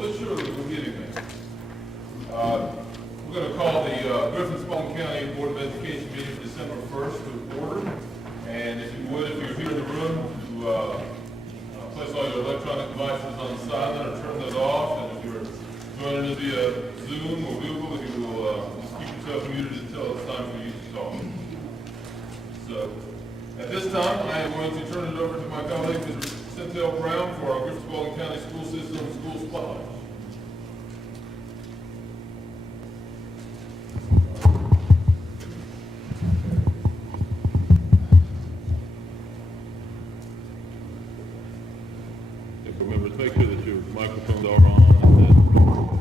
Well, surely we'll get anything. We're going to call the Griffin-Spalding County Board of Education meeting December 1st to order. And if you would, if you're here in the room, to place all your electronic devices on silent or turn those off. And if you're joining us via Zoom or Google, you will just keep yourself muted until it's time for you to talk. So, at this time, I am going to turn it over to my colleague, Mr. Cynthia Brown, for our Griffin-Spalding County School System School Spotlight. Members, make sure that your microphones are on, and that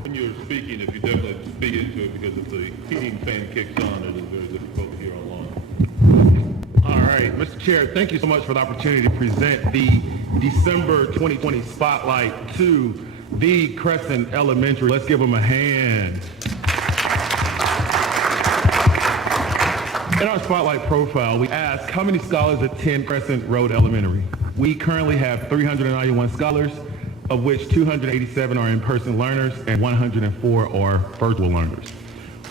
when you're speaking, if you definitely speak into it, because if the heating fan kicks on, it is very difficult to hear online. All right, Mr. Chair, thank you so much for the opportunity to present the December 2020 Spotlight to the Crescent Elementary. Let's give them a hand. In our Spotlight profile, we asked how many scholars attend Crescent Road Elementary. We currently have 391 scholars, of which 287 are in-person learners and 104 are virtual learners.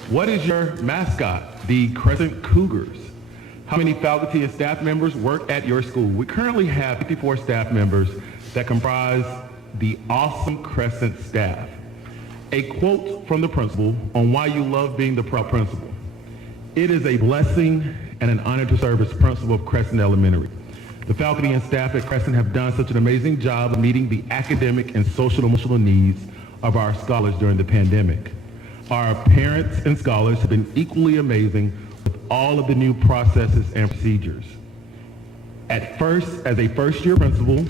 What is your mascot? The Crescent Cougars. How many faculty and staff members work at your school? We currently have 54 staff members that comprise the awesome Crescent staff. A quote from the principal on why you love being the proud principal. It is a blessing and an honor to serve as principal of Crescent Elementary. The faculty and staff at Crescent have done such an amazing job of meeting the academic and social emotional needs of our scholars during the pandemic. Our parents and scholars have been equally amazing with all of the new processes and procedures. At first, as a first-year principal,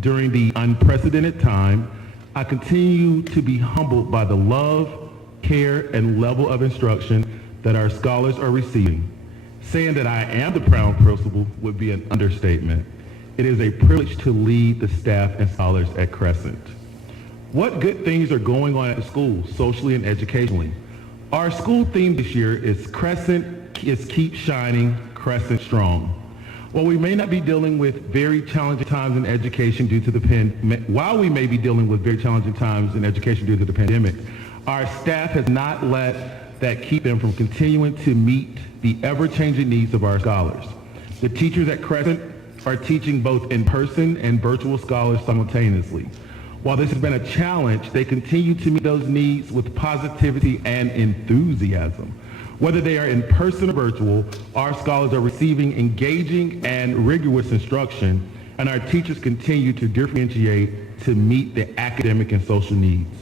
during the unprecedented time, I continue to be humbled by the love, care, and level of instruction that our scholars are receiving. Saying that I am the proud principal would be an understatement. It is a privilege to lead the staff and scholars at Crescent. What good things are going on at the school, socially and educationally? Our school theme this year is Crescent is Keep Shining, Crescent Strong. While we may not be dealing with very challenging times in education due to the pandemic, our staff has not let that keep them from continuing to meet the ever-changing needs of our scholars. The teachers at Crescent are teaching both in-person and virtual scholars simultaneously. While this has been a challenge, they continue to meet those needs with positivity and enthusiasm. Whether they are in person or virtual, our scholars are receiving engaging and rigorous instruction, and our teachers continue to differentiate to meet the academic and social needs.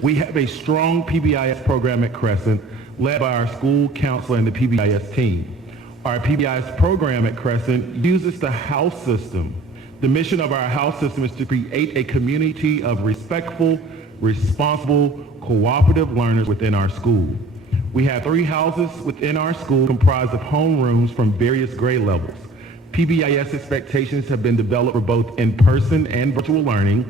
We have a strong PBIS program at Crescent, led by our school counselor and the PBIS team. Our PBIS program at Crescent uses the house system. The mission of our house system is to create a community of respectful, responsible, cooperative learners within our school. We have 3 houses within our school comprised of homerooms from various grade levels. PBIS expectations have been developed for both in-person and virtual learning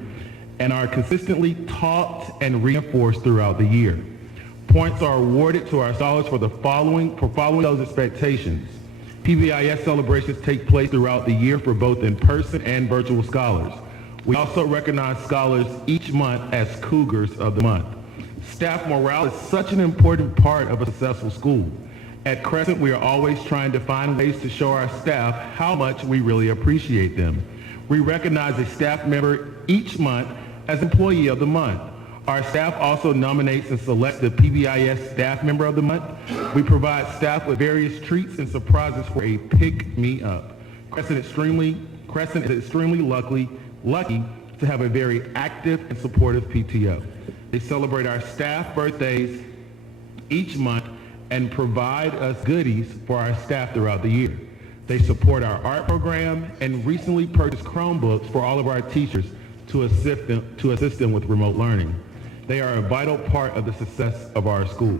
and are consistently taught and reinforced throughout the year. Points are awarded to our scholars for following those expectations. PBIS celebrations take place throughout the year for both in-person and virtual scholars. We also recognize scholars each month as Cougars of the Month. Staff morale is such an important part of a successful school. At Crescent, we are always trying to find ways to show our staff how much we really appreciate them. We recognize a staff member each month as Employee of the Month. Our staff also nominates and selects the PBIS Staff Member of the Month. We provide staff with various treats and surprises for a pick-me-up. Crescent is extremely lucky to have a very active and supportive PTO. They celebrate our staff birthdays each month and provide us goodies for our staff throughout the year. They support our art program and recently purchased Chromebooks for all of our teachers to assist them with remote learning. They are a vital part of the success of our school.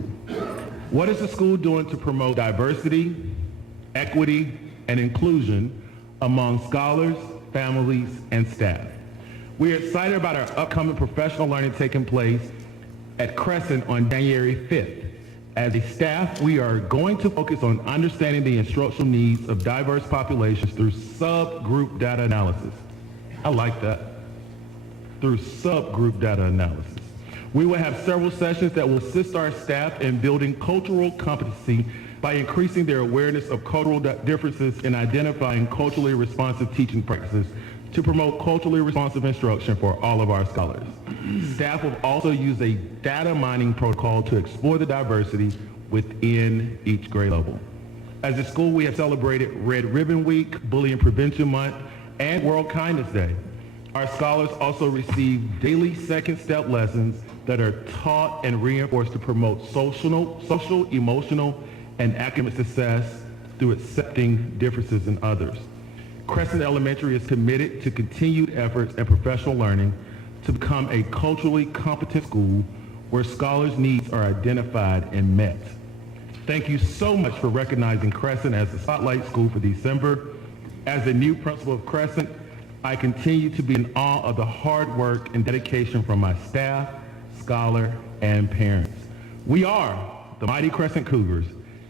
What is the school doing to promote diversity, equity, and inclusion among scholars, families, and staff? We are excited about our upcoming professional learning taking place at Crescent on January 5th. As a staff, we are going to focus on understanding the instructional needs of diverse populations through subgroup data analysis. I like that. Through subgroup data analysis. We will have several sessions that will assist our staff in building cultural competency by increasing their awareness of cultural differences and identifying culturally responsive teaching practices to promote culturally responsive instruction for all of our scholars. Staff will also use a data mining protocol to explore the diversity within each grade level. As a school, we have celebrated Red Ribbon Week, Bullying Prevention Month, and World Kindness Day. Our scholars also receive daily second step lessons that are taught and reinforced to promote social, emotional, and academic success through accepting differences in others. Crescent Elementary is committed to continued efforts and professional learning to become a culturally competent school where scholars' needs are identified and met. Thank you so much for recognizing Crescent as the Spotlight School for December. As the new principal of Crescent, I continue to be in awe of the hard work and dedication from my staff, scholar, and parents. We are the mighty Crescent Cougars,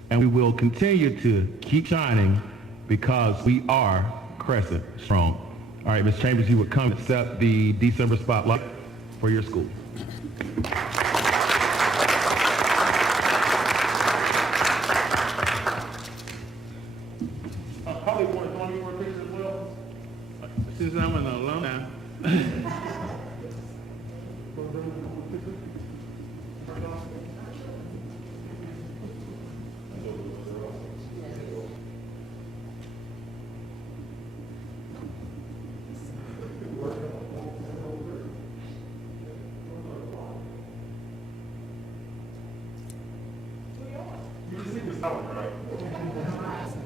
and we will continue to keep shining because we are Crescent strong. All right, Ms. Chambers, you would come accept the December Spotlight for your school. Probably want to join me for a picture as well. Since I'm an alumni.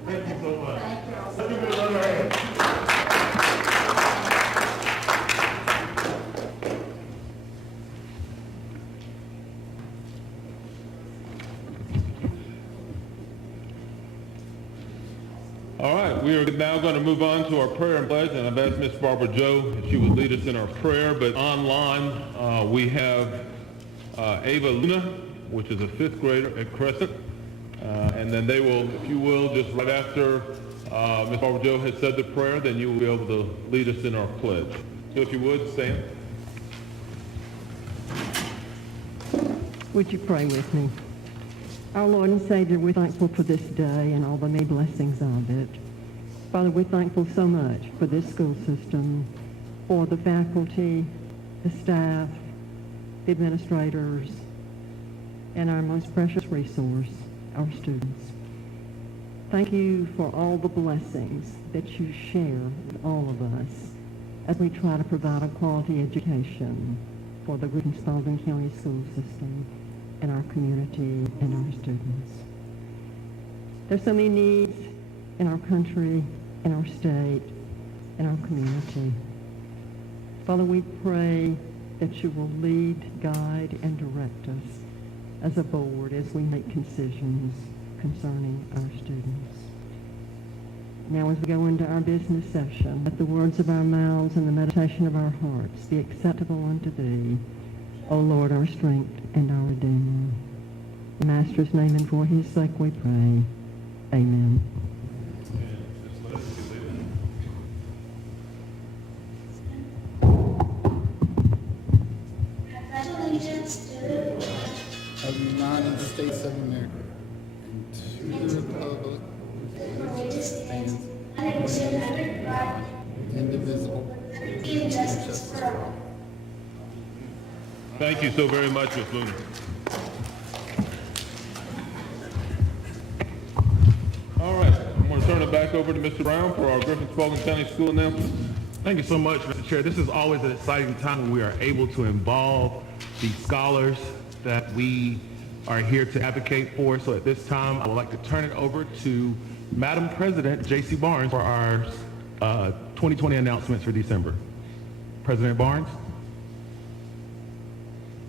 Thank you so much. Let's give it another hand. All right, we are now going to move on to our prayer and pledge, and I've asked Miss Barbara Joe if she would lead us in our prayer, but online we have Ava Luna, which is a fifth grader at Crescent, and then they will, if you will, just right after Miss Barbara Joe has said the prayer, then you will be able to lead us in our pledge. So if you would, stand. Would you pray with me? Our Lord and Savior, we're thankful for this day and all the many blessings of it. Father, we're thankful so much for this school system, for the faculty, the staff, the administrators, and our most precious resource, our students. Thank you for all the blessings that you share with all of us as we try to provide a quality education for the Griffin-Spalding County school system and our community and our students. There's so many needs in our country, in our state, in our community. Father, we pray that you will lead, guide, and direct us as a board as we make decisions concerning our students. Now as we go into our business session, let the words of our mouths and the meditation of our hearts be acceptable unto thee, O Lord, our strength and our Redeemer. In the Master's name and for his sake we pray. Amen. Of the United States of America and to the republic for which it stands, indivisible, with justice for all. Thank you so very much, Ms. Luna. All right, I'm going to turn it back over to Mr. Brown for our Griffin-Spalding County School announcements. Thank you so much, Mr. Chair. This is always an exciting time when we are able to involve the scholars that we are here to advocate for. So at this time, I would like to turn it over to Madam President J.C. Barnes for our 2020 announcements for December. President Barnes.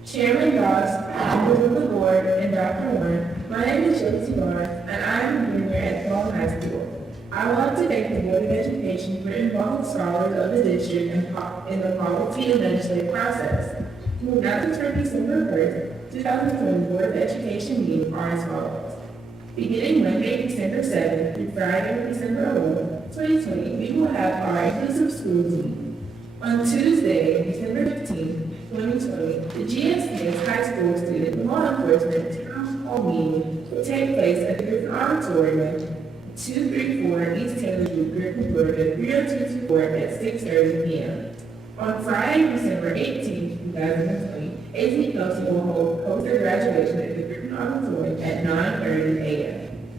Chairman Ross, members of the board, and Dr. Warren, my name is J.C. Barnes, and I am a junior at Fall High School. I want to thank the Board of Education for involving scholars of the district in the policy and legislative process. The announcements for December 1st, 2020 Board of Education meeting are as follows. Beginning Monday, December 7th through Friday, December 11th, 2020, we will have our inclusive schools meeting. On Tuesday, December 15th, 2020, the GSCS High School Student Law Enforcement Town Hall Meeting will take place at the Griffin Auditorium, 234 East Taylor Street, Griffin, Florida, 30224 at 6:30 p.m. On Friday, December 18, 2020, 18 Kelsey will host their graduation at the Griffin Auditorium at 9:30 a.m.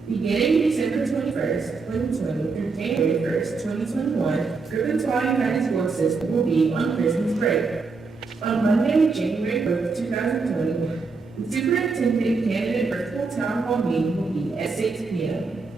Beginning December 21st, 2020 through January 1st, 2021, Griffin-Spalding County School System will be on Christmas break. On Monday, January 1st, 2020, the superintendent candidate virtual town hall meeting will be at 6 p.m.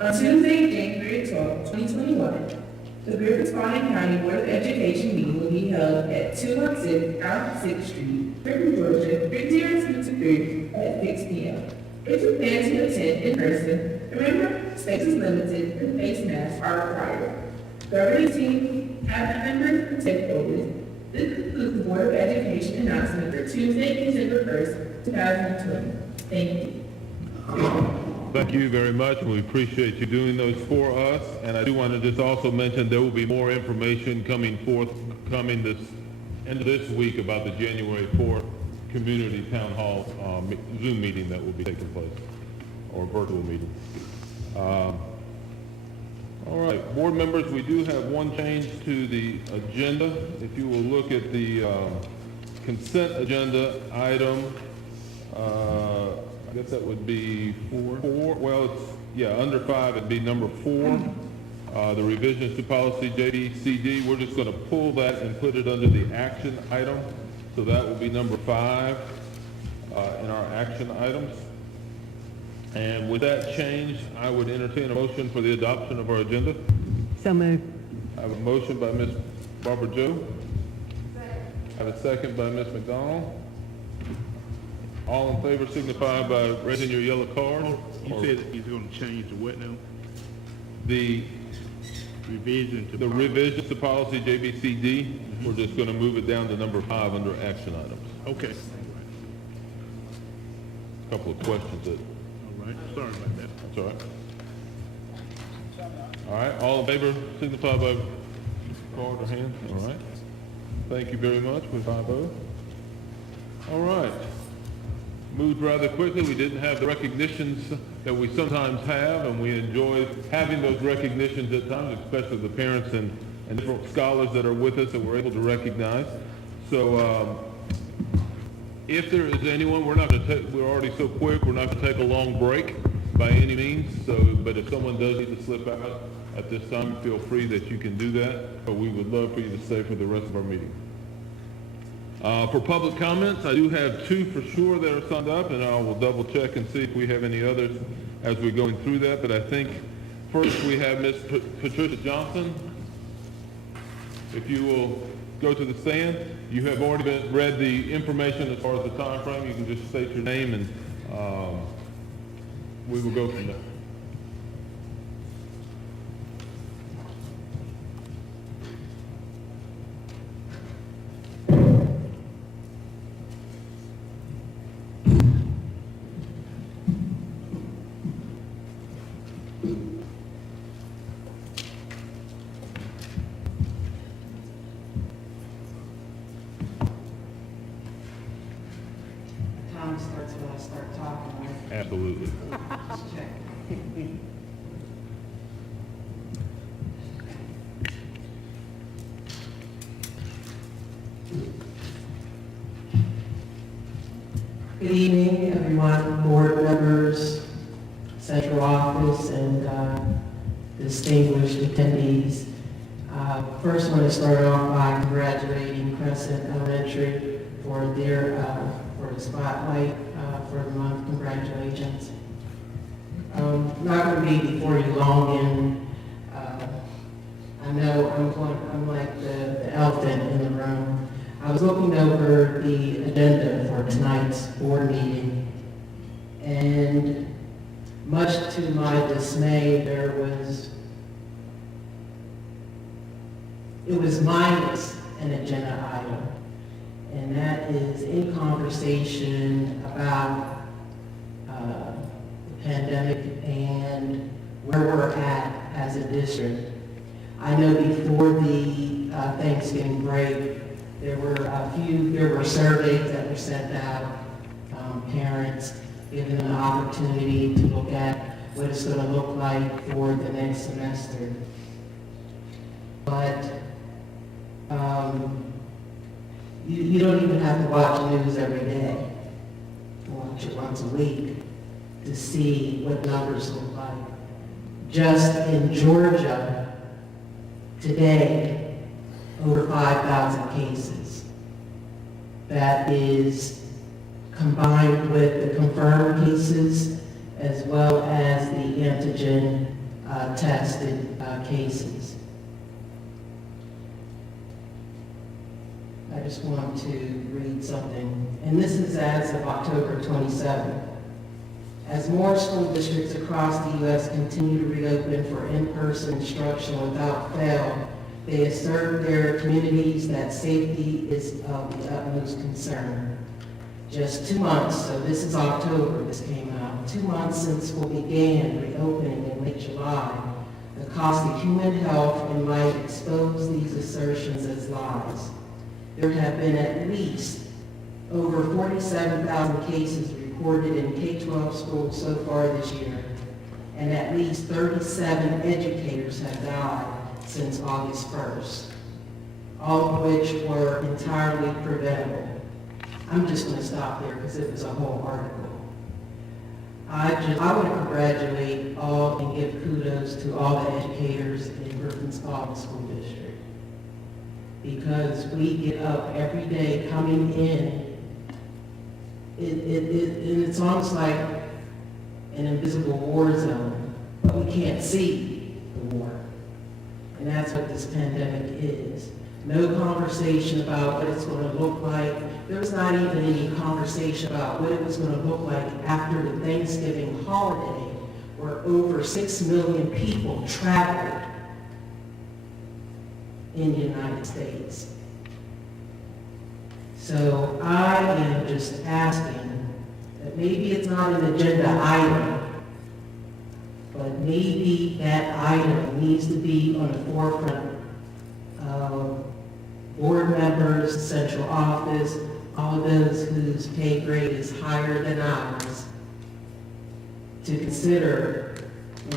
On Tuesday, January 12th, 2021, the Griffin-Spalding County Board of Education meeting will be held at 216 South 6th Street, Griffin, Georgia, 30223 at 6 p.m. If you plan to attend in person, remember, space is limited and face masks are required. Governing team, cabinet members, and stakeholders, this concludes the Board of Education announcement for Tuesday, December 1st, 2020. Thank you. Thank you very much, and we appreciate you doing those for us. And I do want to just also mention there will be more information coming this end of this week about the January 4th community town hall Zoom meeting that will be taking place, or virtual meeting. All right, board members, we do have one change to the agenda. If you will look at the consent agenda item, I guess that would be four. Well, under 5, it'd be number 4. The revisions to policy JBCD, we're just going to pull that and put it under the action item. So that will be number 5 in our action items. And with that change, I would entertain a motion for the adoption of our agenda. So moved. I have a motion by Ms. Barbara Joe. I have a second by Ms. McDonald. All in favor signify by raising your yellow card. You said he's going to change the what now? The Revision to revisions to policy JBCD, we're just going to move it down to number 5 under action items. Okay. A couple of questions that, All right. Sorry about that. that's all right. All right, all in favor signify by card or hand. All right. Thank you very much with 5-0. All right. Moved rather quickly. We didn't have the recognitions that we sometimes have, and we enjoy having those recognitions at times, especially the parents and different scholars that are with us that we're able to recognize. So if there is anyone, we're already so quick, we're not going to take a long break by any means. So, but if someone does need to slip out at this time, feel free that you can do that. But we would love for you to stay for the rest of our meeting. For public comments, I do have 2 for sure that are signed up, and I will double check and see if we have any others as we're going through that. But I think first we have Ms. Patricia Johnson. If you will go to the stand. You have already read the information as far as the time frame. You can just state your name and we will go from there. Starts when I start talking. Right? Absolutely. Just check. Good evening, everyone, board members, central office, and distinguished attendees. First, I want to start off by congratulating Crescent Elementary for their for the spotlight for the month. Congratulations. Not going to be before you long, and I know I'm like the elephant in the room. I was looking over the agenda for tonight's board meeting, and much to my dismay, it was minus an agenda item. And that is in conversation about the pandemic and where we're at as a district. I know before the Thanksgiving break, There were surveys that were sent out, parents given an opportunity to look at what it's going to look like for the next semester. But you don't even have to watch the news every day. Watch it once a week to see what numbers look like. Just in Georgia, today, over 5,000 cases. That is combined with the confirmed cases as well as the antigen tested cases. I just want to read something, and this is as of October 27th. As more school districts across the U.S. continue to reopen for in-person instruction without fail, they assert their communities that safety is of the utmost concern. Just 2 months, so this is October, this came out, 2 months since school began reopening in late July, the cost of human health and life expose these assertions as lies. There have been at least over 47,000 cases reported in K-12 schools so far this year, and at least 37 educators have died since August 1st, all of which were entirely preventable. I'm just going to stop there because it was a whole article. I want to congratulate all and give kudos to all the educators in Griffin-Spalding School District, because we get up every day coming in. And it's almost like an invisible war zone, but we can't see the war. And that's what this pandemic is. No conversation about what it's going to look like. There was not even any conversation about what it was going to look like after the Thanksgiving holiday, where over 6 million people traveled in the United States. So I am just asking that maybe it's not an agenda item, but maybe that item needs to be on the forefront of board members, central office, all those whose pay grade is higher than ours, to consider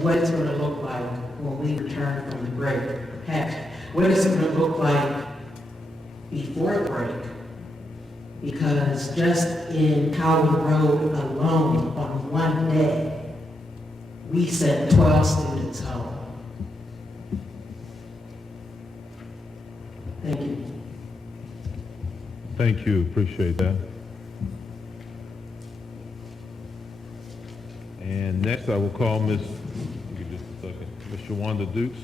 what it's going to look like when we return from the break. Heck, what is it going to look like before the break? Because just in Howard Road alone, on one day, we sent 12 students home. Thank you. Thank you, appreciate that. And next I will call Ms. Give me just a second, Ms. Shawanda Dukes.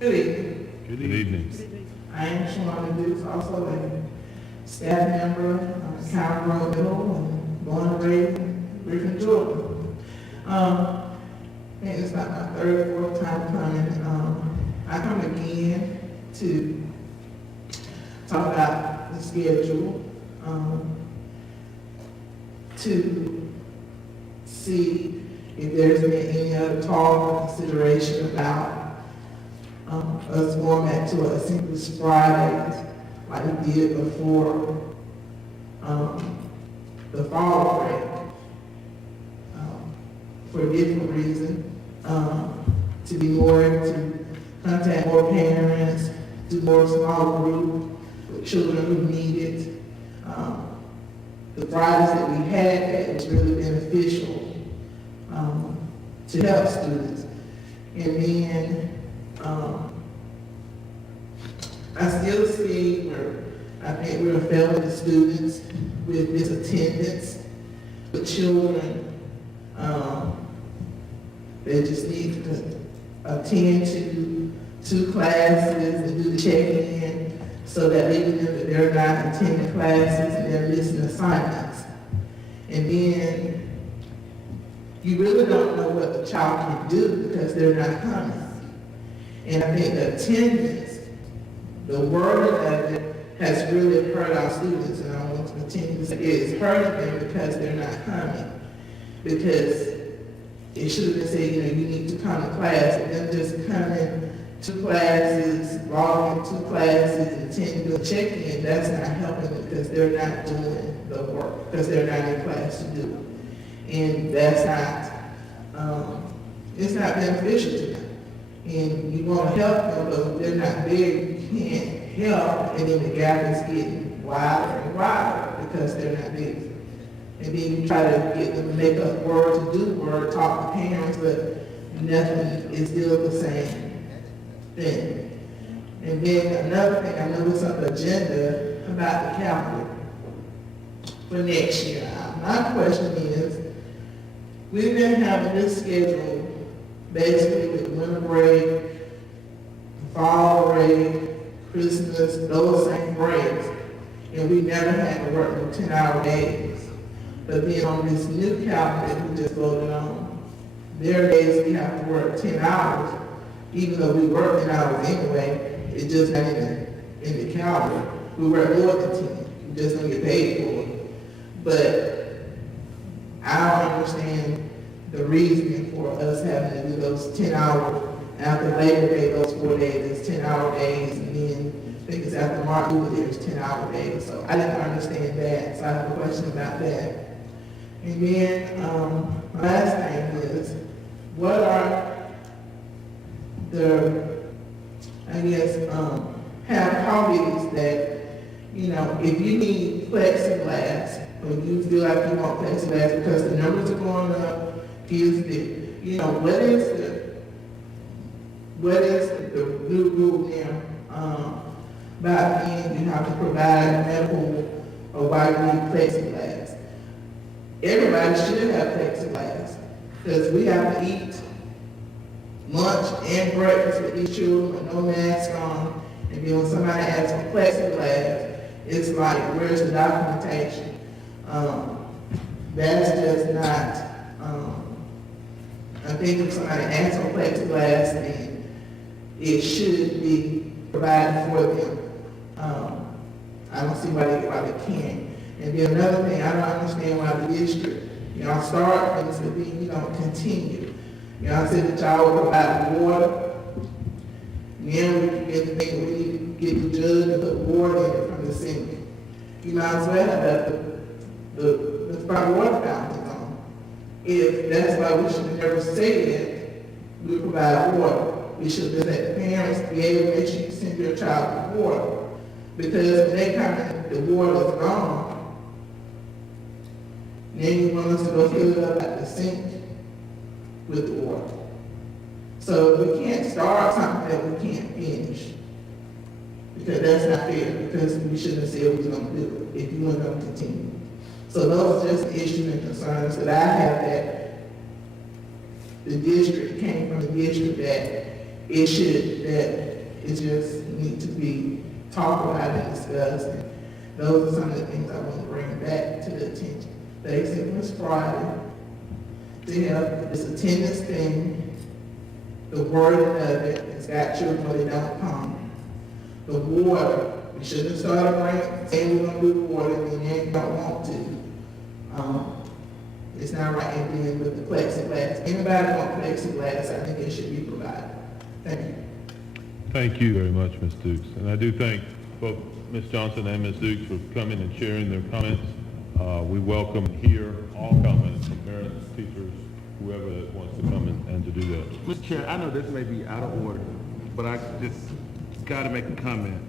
Good evening. Good evening. I am Shawanda Dukes, also a staff member, Coward Road Middle, and born and raised in Griffin, Georgia. And it's not my third or fourth time coming. I come again to talk about the schedule, to see if there's been any other talk or consideration about us going back to a single Friday like we did before the fall break, for different reasons, to be more able to contact more parents, do more small group with children who need it. The Fridays that we had, that was really beneficial to help students. And then I still see where I think we're failing the students with this attendance, with children. They just need to attend to 2 classes and do the check-in so that they know that they're not attending classes and they're missing assignments. And then you really don't know what the child can do because they're not coming. And I think the attendance, the wording of it has really hurt our students, and I want to continue to say it's hurting them because they're not coming. Because it should have been said, you need to come to class, and then just coming to classes, logging into classes, and attending the check-in, that's not helping them because they're not doing the work, because they're not in class to do it. And that's not, it's not beneficial to them. And you want to help them, but if they're not there, you can't help, and then the gap is getting wider and wider because they're not there. And then you try to get them to make up word to do word, talk to parents, but nothing is still the same thing. And then another thing, I noticed on the agenda about the calendar for next year. My question is, we've been having this schedule basically with winter break, fall break, Christmas, those same breaks, and we never had to work no 10-hour days. But then on this new calendar that we just voted on, there are days we have to work 10 hours, even though we work 10 hours anyway, it's just not in the calendar. We work more than 10, we just don't get paid for it. But I don't understand the reasoning for us having to do those 10 hours after Labor Day, those 4 days, it's 10-hour days, and then I think it's after Martin Luther Day, it's 10-hour days. So I didn't understand that, so I have a question about that. And then, last thing is, what are the, have hobbies that, if you need plexiglass, or you feel like you want plexiglass because the numbers are going up, what is the new rule now, about when you have to provide medical or why you need plexiglass? Everybody should have plexiglass because we have to eat lunch and breakfast with these children with no mask on, and then when somebody asks for plexiglass, it's like, where's the documentation? That's just not, I think if somebody asks for plexiglass, then it should be provided for them. I don't see why they can't. And then another thing, I don't understand why the district, start things but then you don't continue. I said that y'all will provide water. Then we can get the thing, we need to get the judge and put water in it from the sink. You might as well have the front water fountains on. If that's why we should have never said we provide water. We should just let the parents be able to make sure you send your child with water. Because when they come in, the water is gone. Then you want us to go fill it up at the sink with the water. So we can't start something that we can't finish. Because that's not fair, because we shouldn't have said we was going to do it if you weren't going to continue. So those are just issues and concerns that I have, that the district came from the district that it just need to be talked about and discussed. And those are some of the things I want to bring back to the attention. They said it was Friday. They have this attendance thing, the wording of it, it's got children where they don't come. The water, we shouldn't have started saying we're going to do water and they don't want to. It's not right. And then with the plexiglass, anybody want plexiglass, I think it should be provided. Thank you. Thank you very much, Ms. Dukes. And I do thank both Ms. Johnson and Ms. Dukes for coming and sharing their comments. We welcome here all comments from parents, teachers, whoever that wants to come and to do that. Mr. Chair, I know this may be out of order, but I just got to make a comment.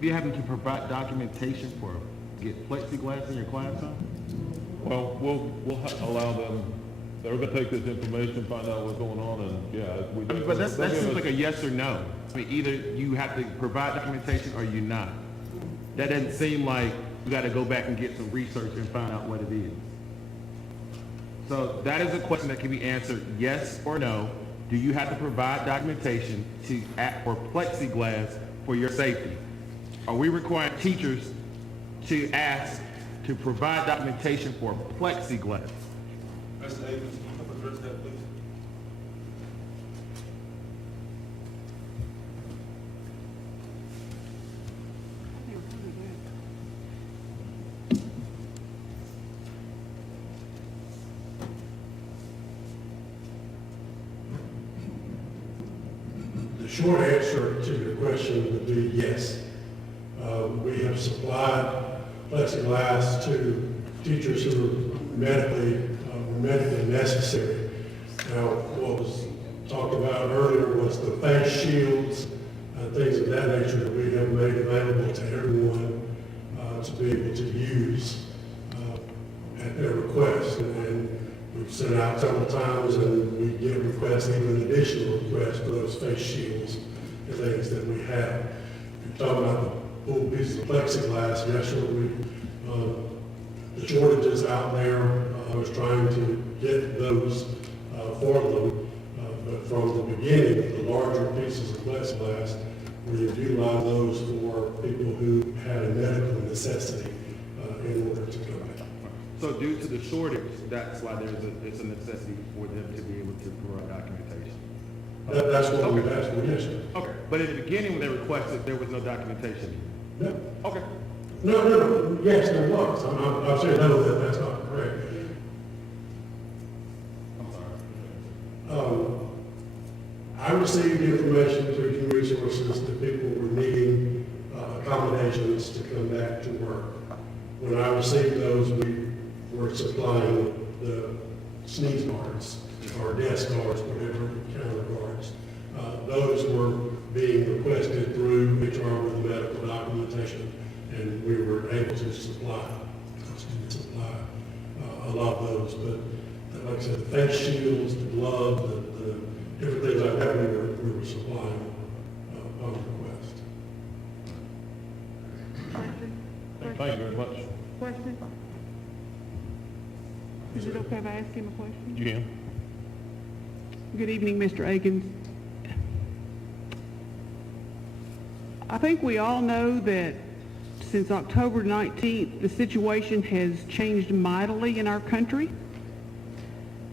Be having to provide documentation for get plexiglass in your classroom? Well, we'll allow them, they're going to take this information, find out what's going on, and yeah. But that seems like a yes or no. I mean, either you have to provide documentation or you're not. That doesn't seem like you got to go back and get some research and find out what it is. So that is a question that can be answered yes or no. Do you have to provide documentation to act for plexiglass for your safety? Are we requiring teachers to ask to provide documentation for plexiglass? Mr. Aigan, can you help address that, please? short answer to your question would be yes. We have supplied plexiglass to teachers who are medically necessary. Now, what was talked about earlier was the face shields and things of that nature that we have made available to everyone to be able to use at their request. And we've sent out several times and we get requests, even additional requests for those face shields and things that we have. If you're talking about the full pieces of plexiglass, yes, sir, the shortages out there, I was trying to get those for them, but from the beginning, the larger pieces of plexiglass, we have utilized those for people who had a medical necessity in order to come in. So due to the shortage, that's why it's a necessity for them to be able to provide documentation. That's what we've asked for, yes, sir. Okay, but in the beginning when they requested, there was no documentation. No. Okay. No, yes, there was. I'm saying no, that's not correct. I received information through human resources that people were needing accommodations to come back to work. When I received those, we were supplying the sneeze guards or desk guards, whatever counter guards. Those were being requested through HR with the medical documentation, and we were able to supply a lot of those. But like I said, the face shields, the gloves, the different things like that, we were supplying on request. Thank you very much. Question? Is it okay if I ask him a question? You can. Good evening, Mr. Aigan. I think we all know that since October 19th, the situation has changed mightily in our country.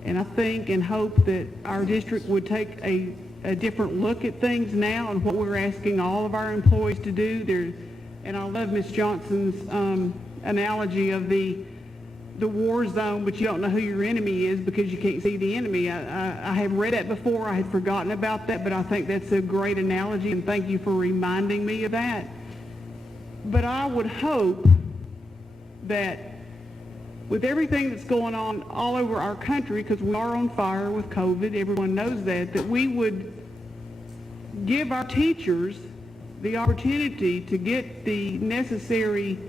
And I think and hope that our district would take a different look at things now and what we're asking all of our employees to do. And I love Ms. Johnson's analogy of the war zone, but you don't know who your enemy is because you can't see the enemy. I have read that before. I had forgotten about that, but I think that's a great analogy, and thank you for reminding me of that. But I would hope that with everything that's going on all over our country, because we are on fire with COVID, everyone knows that we would give our teachers the opportunity to get the necessary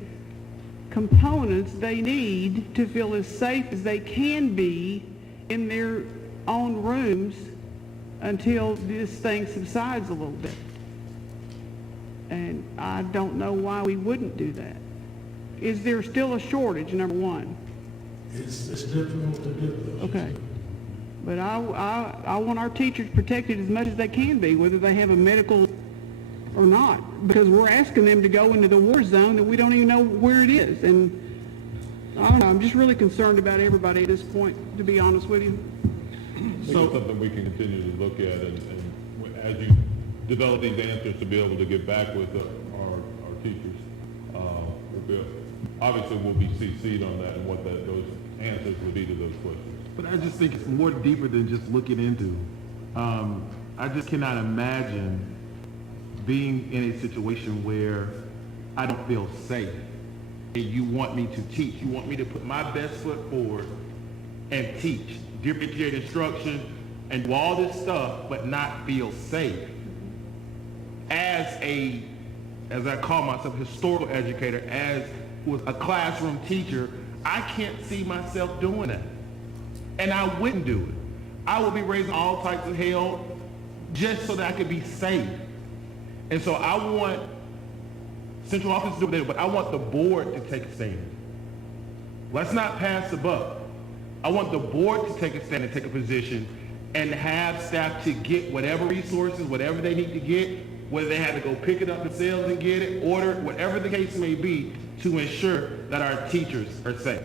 components they need to feel as safe as they can be in their own rooms until this thing subsides a little bit. And I don't know why we wouldn't do that. Is there still a shortage, number one? It's difficult to do those. Okay. But I want our teachers protected as much as they can be, whether they have a medical or not, because we're asking them to go into the war zone that we don't even know where it is. And I don't know, I'm just really concerned about everybody at this point, to be honest with you. So it's something we can continue to look at, and as you develop these answers to be able to get back with our teachers, obviously we'll be CC'd on that and what those answers would be to those questions. But I just think it's more deeper than just looking into. I just cannot imagine being in a situation where I don't feel safe. And you want me to teach. You want me to put my best foot forward and teach, differentiate instruction, and do all this stuff, but not feel safe. As I call myself, historical educator, as was a classroom teacher, I can't see myself doing that. And I wouldn't do it. I would be raising all types of hell just so that I could be safe. And so I want central office to do it, but I want the board to take a stand. Let's not pass the buck. I want the board to take a stand and take a position and have staff to get whatever resources, whatever they need to get, whether they have to go pick it up themselves and get it, order it, whatever the case may be, to ensure that our teachers are safe.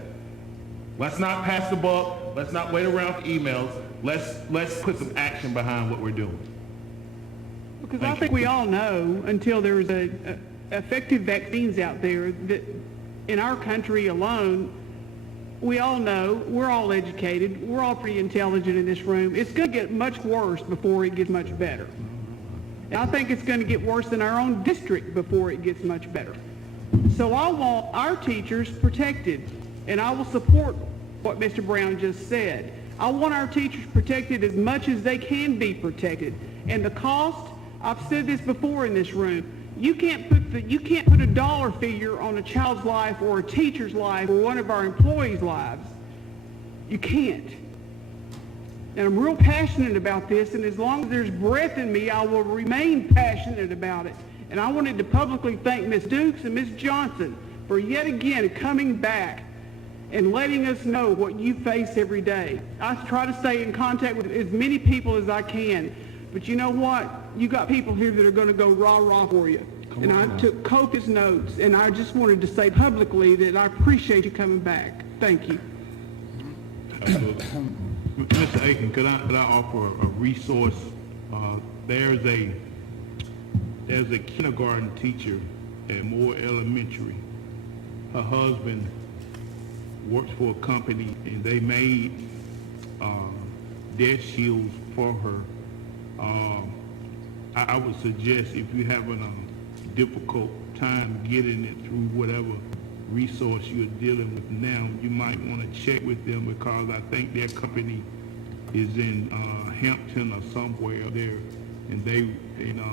Let's not pass the buck. Let's not wait around for emails. Let's put some action behind what we're doing. Because I think we all know, until there's effective vaccines out there, that in our country alone, we all know, we're all educated, we're all pretty intelligent in this room. It's going to get much worse before it gets much better. And I think it's going to get worse in our own district before it gets much better. So I want our teachers protected, and I will support what Mr. Brown just said. I want our teachers protected as much as they can be protected. And the cost, I've said this before in this room, you can't put a dollar figure on a child's life or a teacher's life or one of our employees' lives. You can't. And I'm real passionate about this, and as long as there's breath in me, I will remain passionate about it. And I wanted to publicly thank Ms. Dukes and Ms. Johnson for yet again coming back and letting us know what you face every day. I try to stay in contact with as many people as I can, but you know what? You got people here that are going to go rah-rah for you. And I took copious notes, and I just wanted to say publicly that I appreciate you coming back. Thank you. Absolutely. Mr. Aigan, could I offer a resource? There's a kindergarten teacher at Moore Elementary. Her husband works for a company, and they made death shields for her. I would suggest if you're having a difficult time getting it through whatever resource you're dealing with now, you might want to check with them, because I think their company is in Hampton or somewhere there, and they,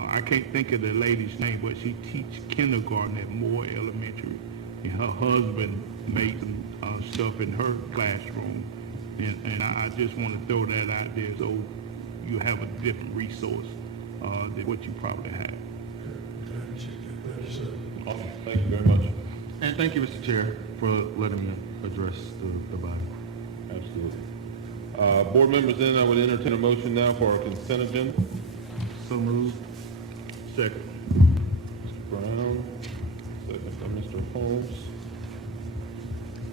I can't think of the lady's name, but she teaches kindergarten at Moore Elementary, and her husband made some stuff in her classroom, and I just want to throw that out there so you have a different resource than what you probably have. Awesome. Thank you very much. And thank you, Mr. Chair, for letting me address the body. Absolutely. Board members, then I would entertain a motion now for our consent agenda. So moved. Second. Mr. Brown, second by Mr. Holmes.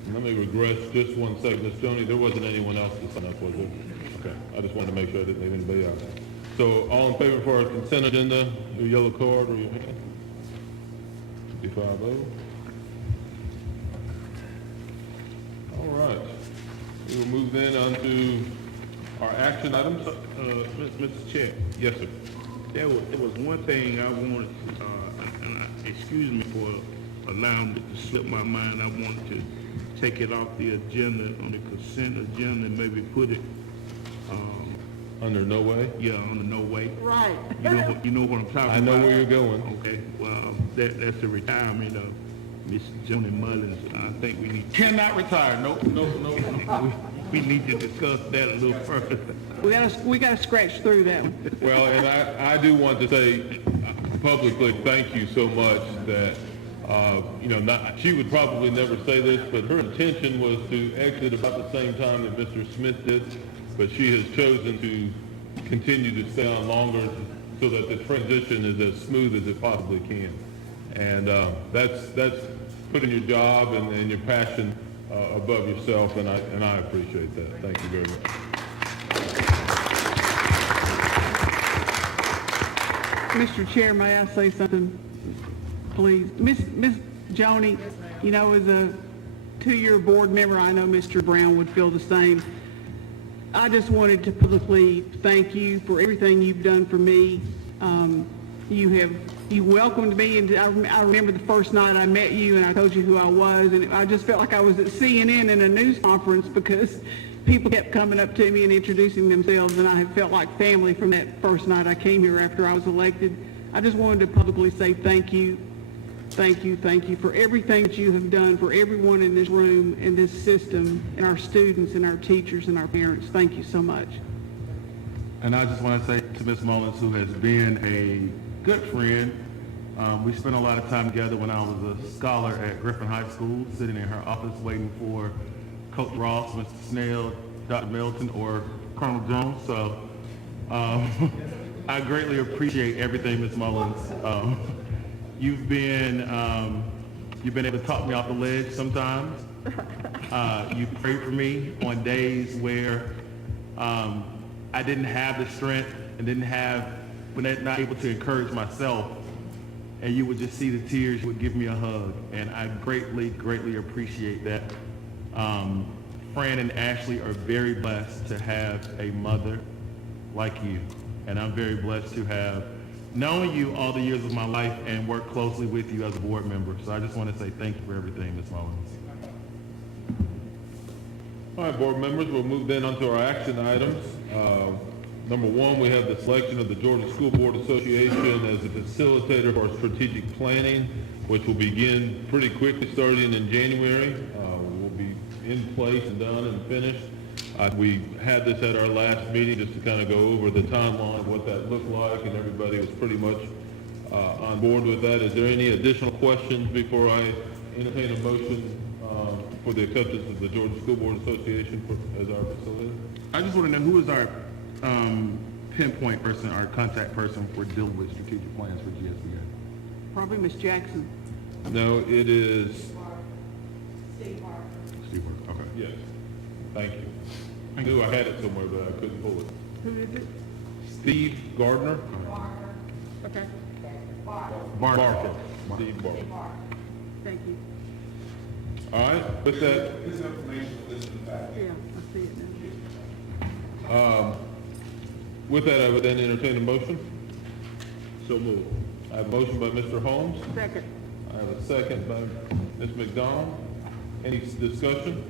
And let me regress just one second. Ms. Joni, there wasn't anyone else to sign up, was there? Okay, I just wanted to make sure I didn't leave anybody out. So all in favor for our consent agenda, your yellow card or your hand? 55-0. All right. We will move then on to our action items. Mr. Chair, Yes, sir. there was one thing I wanted, and excuse me for allowing it to slip my mind. I wanted to take it off the agenda, on the consent agenda, and maybe put it, Under no way? yeah, on the no way. Right. You know what I'm talking about? I know where you're going. Okay, well, that's the retirement of Miss Joni Mullins. I think we need, Cannot retire. Nope. we need to discuss that a little further. We got to scratch through that one. Well, and I do want to say publicly, thank you so much that, she would probably never say this, but her intention was to exit about the same time that Mr. Smith did, but she has chosen to continue to stay on longer so that the transition is as smooth as it possibly can. And that's putting your job and your passion above yourself, and I appreciate that. Thank you very much. Mr. Chair, may I say something, please? Miss Joni, as a 2-year board member, I know Mr. Brown would feel the same. I just wanted to publicly thank you for everything you've done for me. You welcomed me, and I remember the first night I met you, and I told you who I was, and I just felt like I was at CNN in a news conference because people kept coming up to me and introducing themselves, and I had felt like family from that first night I came here after I was elected. I just wanted to publicly say thank you for everything that you have done for everyone in this room, in this system, and our students and our teachers and our parents. Thank you so much. And I just want to say to Ms. Mullins, who has been a good friend, we spent a lot of time together when I was a scholar at Griffin High School, sitting in her office waiting for Coach Ross, Mr. Snell, Dr. Melton, or Colonel Jones. So I greatly appreciate everything, Ms. Mullins. You've been able to talk me off the ledge sometimes. You prayed for me on days where I didn't have the strength and not able to encourage myself, and you would just see the tears. You would give me a hug, and I greatly appreciate that. Fran and Ashley are very blessed to have a mother like you, and I'm very blessed to have known you all the years of my life and worked closely with you as a board member. So I just want to say thank you for everything, Ms. Mullins. All right, board members, we'll move then onto our action items. Number one, we have the selection of the Georgia School Board Association as a facilitator for strategic planning, which will begin pretty quickly starting in January. We'll be in place and done and finished. We had this at our last meeting just to kind of go over the timeline of what that looked like, and everybody was pretty much on board with that. Is there any additional questions before I entertain a motion for the acceptance of the Georgia School Board Association as our facilitator? I just want to know who is our pinpoint person, our contact person for dealing with strategic plans for GSBA? Probably Ms. Jackson. No, it is, Steve Parker. Okay. yes, thank you. I knew I had it somewhere, but I couldn't pull it. Who is it? Steve Gardner? Okay. Barker. Steve Barker. Thank you. All right, with that, This information is listed in the back. Yeah, I see it now. with that, I would then entertain a motion. So moved. I have a motion by Mr. Holmes. Second. I have a second by Ms. McDonald. Any discussion?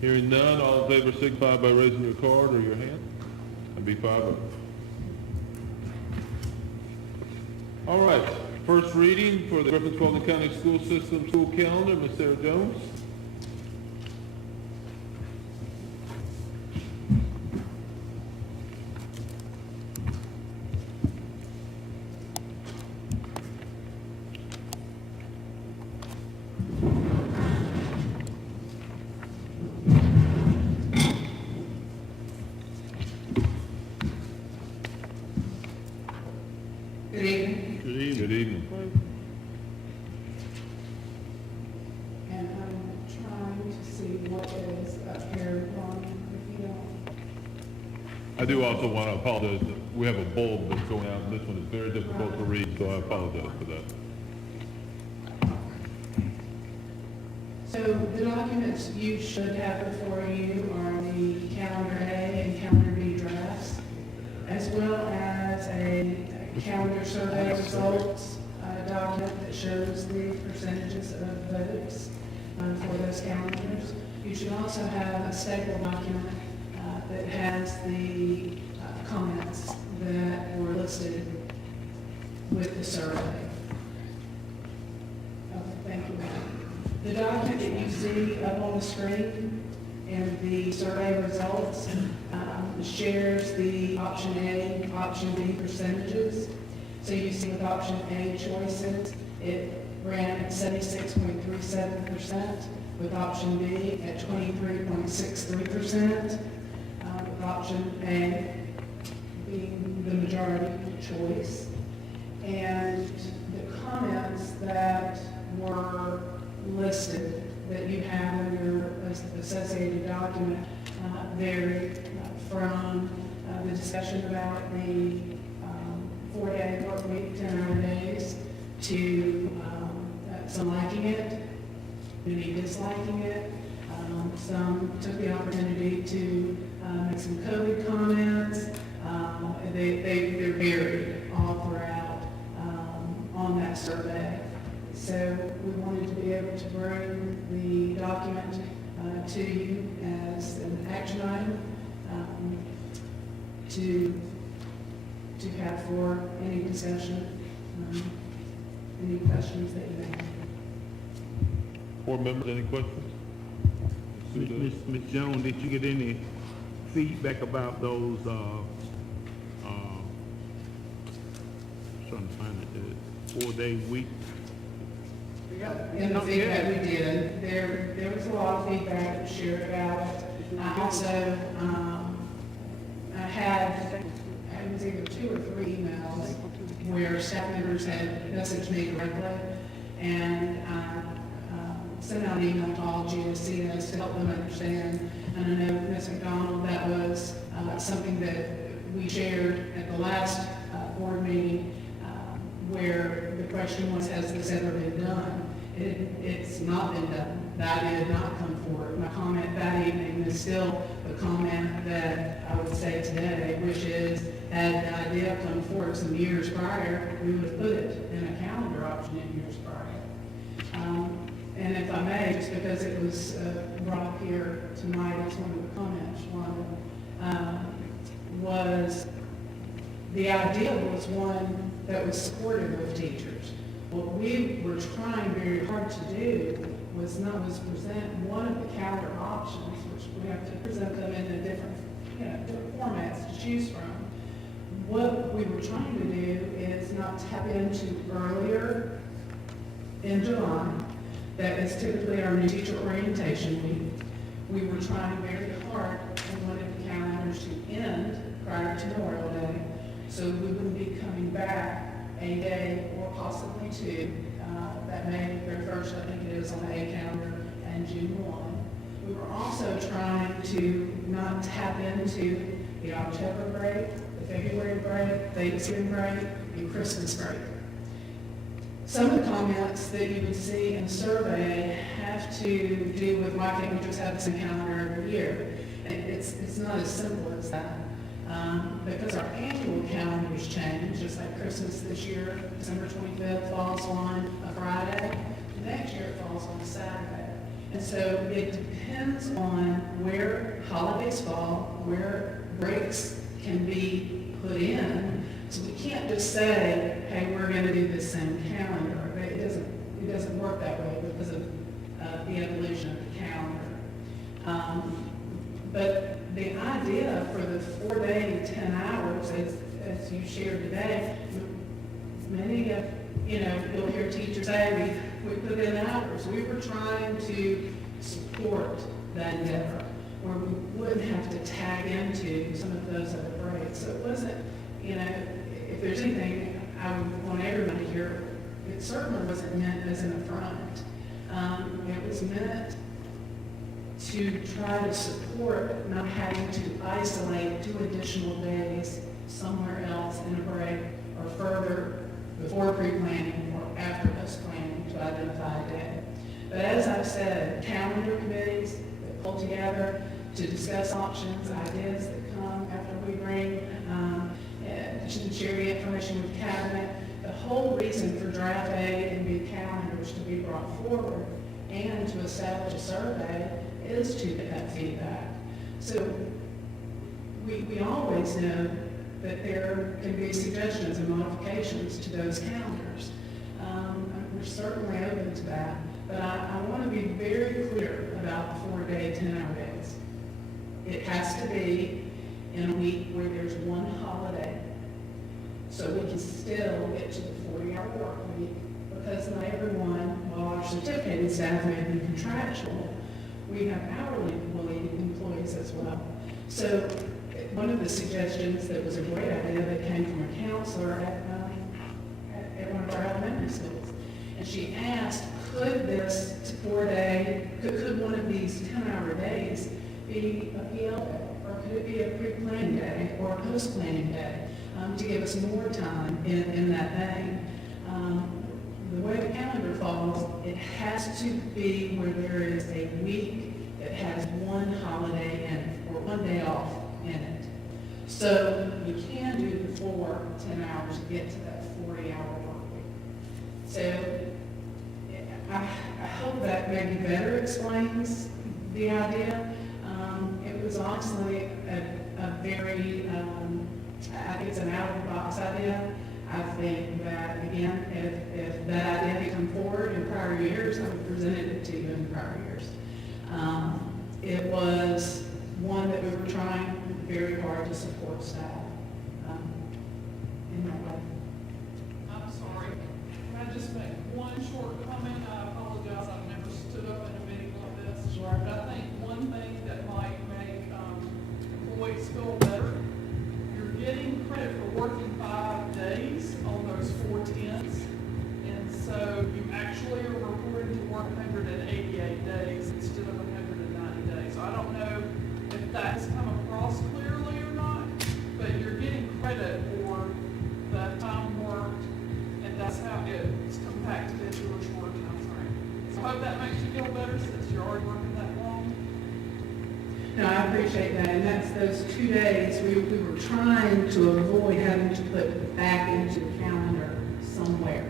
Hearing none, all in favor signify by raising your card or your hand. That'd be 5-0. All right, first reading for the Griffin-Spalding County School System School Calendar, Ms. Sarah Jones. Good evening. Good evening. Good evening. And I'm trying to see what is up here wrong, if you don't. I do also want to apologize that we have a bulb that's going out, and this one is very difficult to read, so I apologize for that. So the documents you should have before you are the Calendar A and Calendar B drafts, as well as a calendar survey results document that shows the percentages of votes for those calendars. You should also have a staple document that has the comments that were listed with the survey. Okay, thank you, ma'am. The document that you see up on the screen and the survey results shares the option A, option B percentages. So you see with option A choices, it ran at 76.37%, with option B at 23.63%, with option A being the majority choice. And the comments that were listed that you have in your associated document vary from the discussion about the 4-day work week, 10-hour days, to some liking it, many disliking it. Some took the opportunity to make some COVID comments. They're varied all throughout on that survey. So we wanted to be able to bring the document to you as an action item to have for any discussion, any questions that you may have. Board members, any questions? Ms. Jones, did you get any feedback about those, trying to find it, 4-day week? In the feedback we did, there was a lot of feedback shared about it. I also, I had, it was either 2 or 3 emails where staff members had messaged me directly, and I sent out an email to all GSCS to help them understand. And I know, Ms. McDonald, that was something that we shared at the last board meeting, where the question was, has this ever been done? It's not been done. That did not come forward. My comment that evening, Ms. is still the comment that I would say today, which is, had the idea come forward some years prior, we would have put it in a calendar option in years prior. And if I may, just because it was brought up here tonight as one of the comments, was the idea was one that was supportive of teachers. What we were trying very hard to do was present one of the calendar options, which we have to present them in different formats to choose from. What we were trying to do is not tap into earlier in July. That is typically our new teacher orientation week. We were trying very hard and wanted the calendars to end prior to Memorial Day, so we wouldn't be coming back a day or possibly two. That May 31st, I think it is, on the A calendar, and June 1. We were also trying to not tap into the October break, the February break, Thanksgiving break, and Christmas break. Some of the comments that you would see in the survey have to do with why can't we just have the same calendar every year? And it's not as simple as that. Because our annual calendars change, just like Christmas this year, December 25th falls on a Friday. Next year it falls on a Saturday. And so it depends on where holidays fall, where breaks can be put in. So we can't just say, hey, we're going to do the same calendar. It doesn't work that way because of the evolution of the calendar. But the idea for the 4-day, 10 hours, as you shared today, many of, you'll hear teachers say, we put in hours. We were trying to support that endeavor where we wouldn't have to tag into some of those other breaks. So it wasn't, if there's anything I would want everyone to hear, it certainly wasn't meant as an affront. It was meant to try to support not having to isolate 2 additional days somewhere else in a break or further before pre-planning or after post-planning to identify a day. But as I've said, calendar committees that pull together to discuss options, ideas that come after we bring to share the information with cabinet. The whole reason for draft A and B calendars to be brought forward and to establish a survey is to get that feedback. So we always know that there can be suggestions and modifications to those calendars. We're certainly open to that, but I want to be very clear about the 4-day, 10-hour days. It has to be in a week where there's one holiday, so we can still get to the 40-hour work week, because not everyone, while our certificated staff may be contractual, we have hourly employees as well. So one of the suggestions that was a great idea that came from a counselor at one of our elementary schools, and she asked, could this 4-day, could one of these 10-hour days be a PL day, or could it be a pre-planning day or a post-planning day, to give us more time in that vein. The way the calendar falls, it has to be where there is a week that has one holiday in it, or one day off in it. So you can do the 10 hours to get to that 40-hour work week. So I hope that maybe better explains the idea. It was honestly a very, I think it's an out-of-the-box idea. I think that, again, if that idea had come forward in prior years, I would have presented it to you in prior years. It was one that we were trying very hard to support staff in that way. I'm sorry. Can I just make one short comment? I apologize. I've never stood up in a meeting like this. Sure. But I think one thing that might make employees feel better, you're getting credit for working 5 days on those 4 10s. And so you actually are reporting to work 188 days instead of 190 days. So I don't know if that's come across clearly or not, but you're getting credit for the time worked, and that's how it's compacted into a short time frame. So I hope that makes you feel better since you're already working that long. No, I appreciate that, and that's those 2 days, we were trying to avoid having to put back into the calendar somewhere.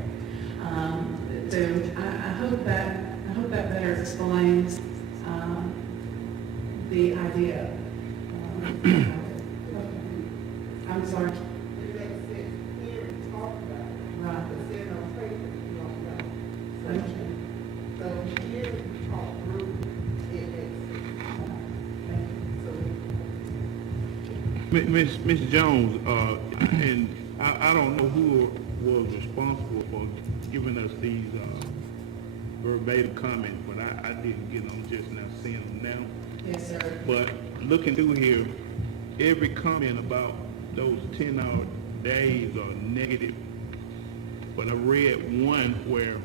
So I hope that better explains the idea. I'm sorry. Right. Thank you. Miss Jones, and I don't know who was responsible for giving us these verbatim comments, but I didn't get them just now, seeing them now. Yes, sir. But looking through here, every comment about those 10-hour days are negative. But I read one where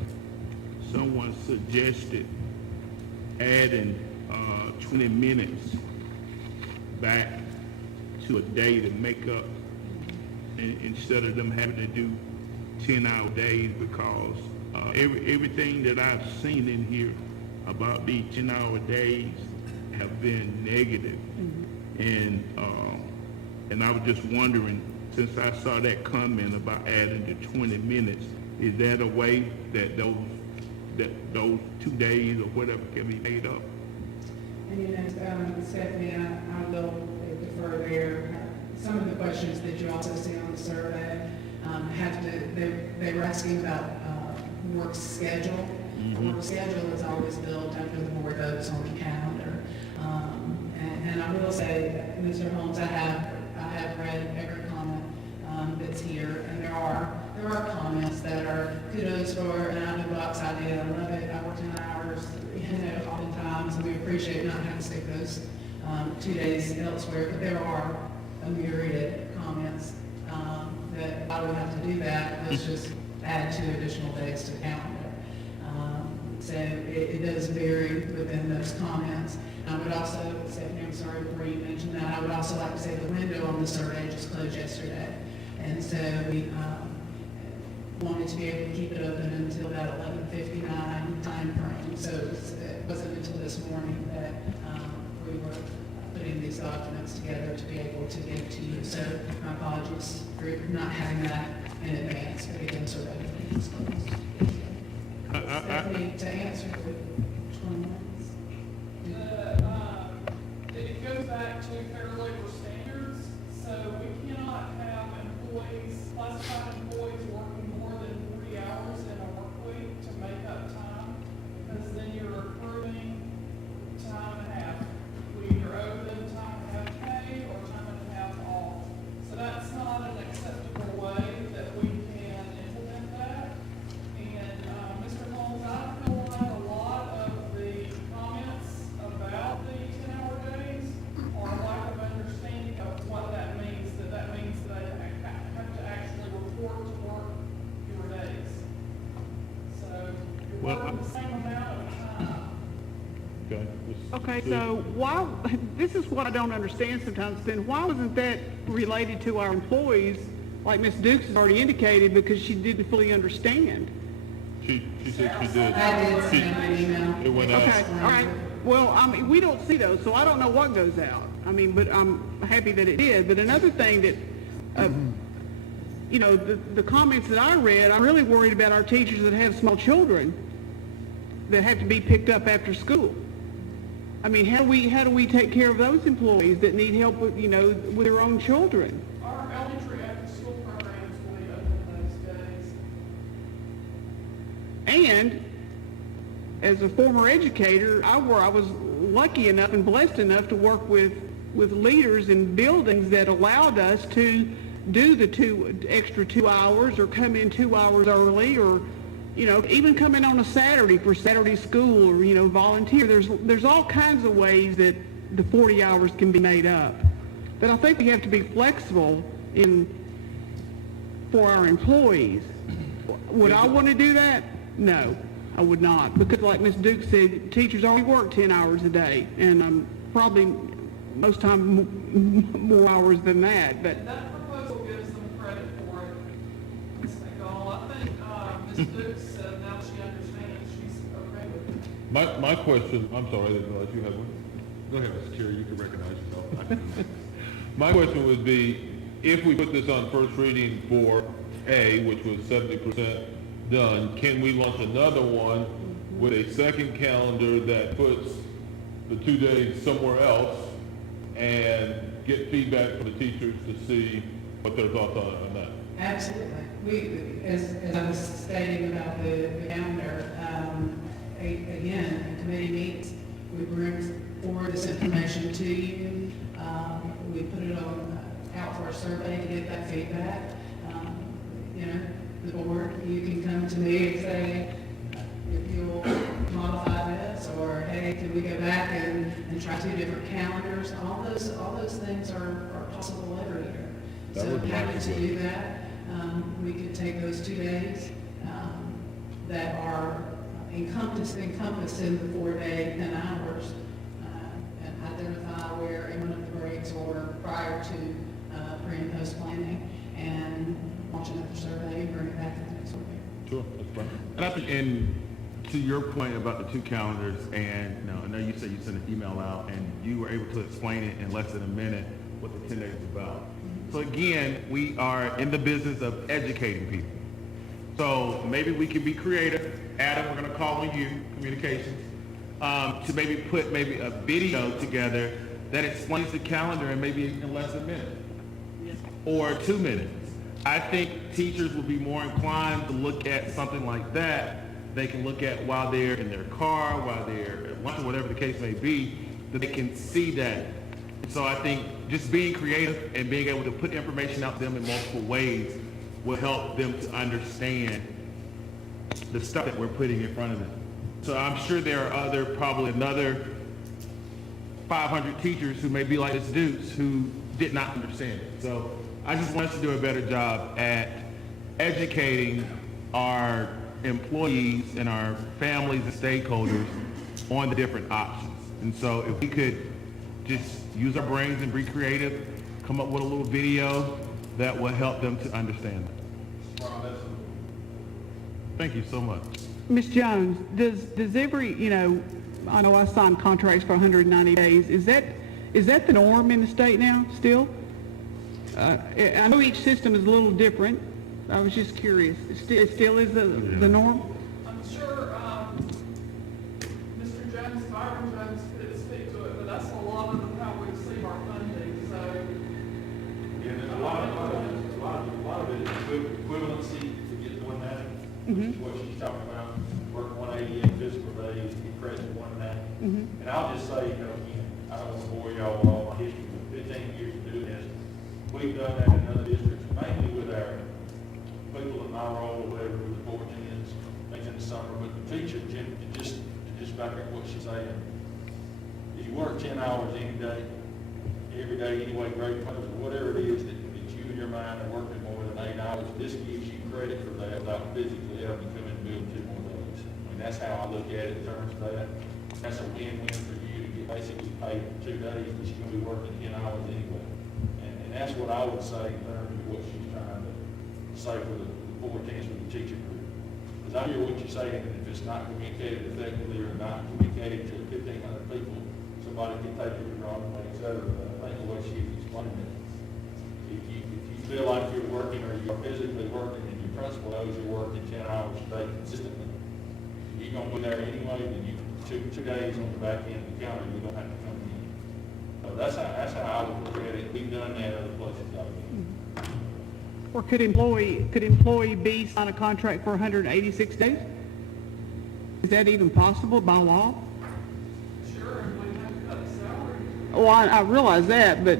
someone suggested adding 20 minutes back to a day to make up, instead of them having to do 10-hour days, because everything that I've seen in here about these 10-hour days have been negative. And I was just wondering, since I saw that comment about adding the 20 minutes, is that a way that those 2 days or whatever can be made up? And you know, Stephanie, I will defer there. Some of the questions that you also see on the survey they were asking about work schedule. The work schedule is always built after the board votes on the calendar. And I will say, Mr. Holmes, I have read every comment that's here, and there are comments that are kudos for an out-of-the-box idea. I love it. I work 10 hours, oftentimes, and we appreciate not having to stick those 2 days elsewhere. But there are a myriad of comments that I would have to do that. Let's just add 2 additional days to the calendar. So it does vary within those comments. I would also, Stephanie, I'm sorry before you mentioned that, I would also like to say the window on the survey just closed yesterday. And so we wanted to be able to keep it open until about 11:59 time frame. So it wasn't until this morning that we were putting these documents together to be able to get to you. So my apologies for not having that in advance, but again, survey is closed. Stephanie, to answer the 20 minutes. It goes back to Fair Labor Standards, so we cannot have classified employees working more than 40 hours in a work week to make up time, because then you're accruing time and a half. We either owe them time and a half pay or time and a half off. So that's not an acceptable way that we can implement that. And Mr. Holmes, I feel like a lot of the comments about the 10-hour days are lack of understanding of what that means. That means they have to actually report to work your days. So you're working the same amount of time. Okay, so why, this is what I don't understand sometimes, then why wasn't that related to our employees, like Ms. Dukes has already indicated, because she didn't fully understand? She said she did. I did send an email. It went out. Okay, all right. Well, I mean, we don't see those, so I don't know what goes out. I mean, but I'm happy that it did. But another thing that, you know, the comments that I read, I'm really worried about our teachers that have small children that have to be picked up after school. I mean, how do we take care of those employees that need help with, you know, with their own children? Our elementary after-school programs will be open those days. And as a former educator, I was lucky enough and blessed enough to work with leaders in buildings that allowed us to do the extra 2 hours or come in 2 hours early, or, you know, even come in on a Saturday for Saturday school, or, you know, volunteer. There's all kinds of ways that the 40 hours can be made up. But I think we have to be flexible for our employees. Would I want to do that? No, I would not. Because like Ms. Duke said, teachers only work 10 hours a day, and probably most time more hours than that. But That proposal gives them credit for it, Ms. McDonald. I think Ms. Duke said now she understands, she's okay with it. My question, I'm sorry, I didn't realize you had one. Go ahead, Mr. Chair, you can recognize yourself. My question would be, if we put this on first reading for A, which was 70% done, can we launch another one with a second calendar that puts the 2 days somewhere else and get feedback from the teachers to see what their thoughts are on that? Absolutely. We, as I was stating about the calendar, again, the committee meets, we bring forward this information to you. We put it on, out for a survey to get that feedback. You know, the board, you can come to me and say, if you'll modify this, or hey, can we go back and try 2 different calendars? All those things are possible every year. That So would be happy to wonderful. do that. We could take those 2 days that are encompassed in the 4-day 10 hours and identify where in one of the breaks or prior to pre and post planning, and launch another survey and bring it back to the next one. Sure, that's fine. And I think, and to your point about the 2 calendars, and you know, I know you said you sent an email out and you were able to explain it in less than a minute what the 10 days is about. So again, we are in the business of educating people. So maybe we can be creative. Adam, we're going to call on you, communications, to maybe put maybe a video together that explains the calendar in maybe in less than a minute or 2 minutes. I think teachers will be more inclined to look at something like that. They can look at while they're in their car, while they're at lunch, or whatever the case may be, that they can see that. So I think just being creative and being able to put information out to them in multiple ways will help them to understand the stuff that we're putting in front of them. So I'm sure there are probably another 500 teachers who may be like this Dukes who did not understand it. So I just want us to do a better job at educating our employees and our families and stakeholders on the different options. And so if we could just use our brains and be creative, come up with a little video that will help them to understand it. Thank you so much. Ms. Jones, does every, you know I signed contracts for 190 days. Is that the norm in the state now still? I know each system is a little different. I was just curious. It still is the norm? I'm sure, Mr. Jones, Byron Jones could speak to it, but that's a lot of how we receive our funding, so. Yeah, there's a lot of it is equivalency to get to 190, which is what she's talking about, work 188 physical days, get credit for 190. And I'll just say, again, I don't want to bore y'all with all my history, but 15 years of doing this, we've done that in other districts, mainly with our people in my role, or whatever, with the 14s, things in the summer, but the teacher, just back at what she's saying, if you work 10 hours any day, every day, anyway, grade point, whatever it is that you and your mind are working more than 8 hours, this gives you credit for that without physically having to come in and build 2 more days. I mean, that's how I look at it in terms of that. That's a win-win for you to get basically paid for 2 days, but you're going to be working 10 hours anyway. And that's what I would say in terms of what she's trying to say for the 410s for the teacher group. Because I hear what you're saying, and if it's not communicated effectively or not communicated to 1,500 people, somebody can take it the wrong way, et cetera. But I think the way she's explaining it, if you feel like you're working or you're physically working and your principal knows you're working 10 hours a day consistently, you're going to be there anyway, then you two days on the back end of the counter, you don't have to come in. So that's how I would look at it. We've done that other places I've been. Or could employee B sign a contract for 186 days? Is that even possible by law? Sure, and we have to cut the salary. Well, I realize that, but,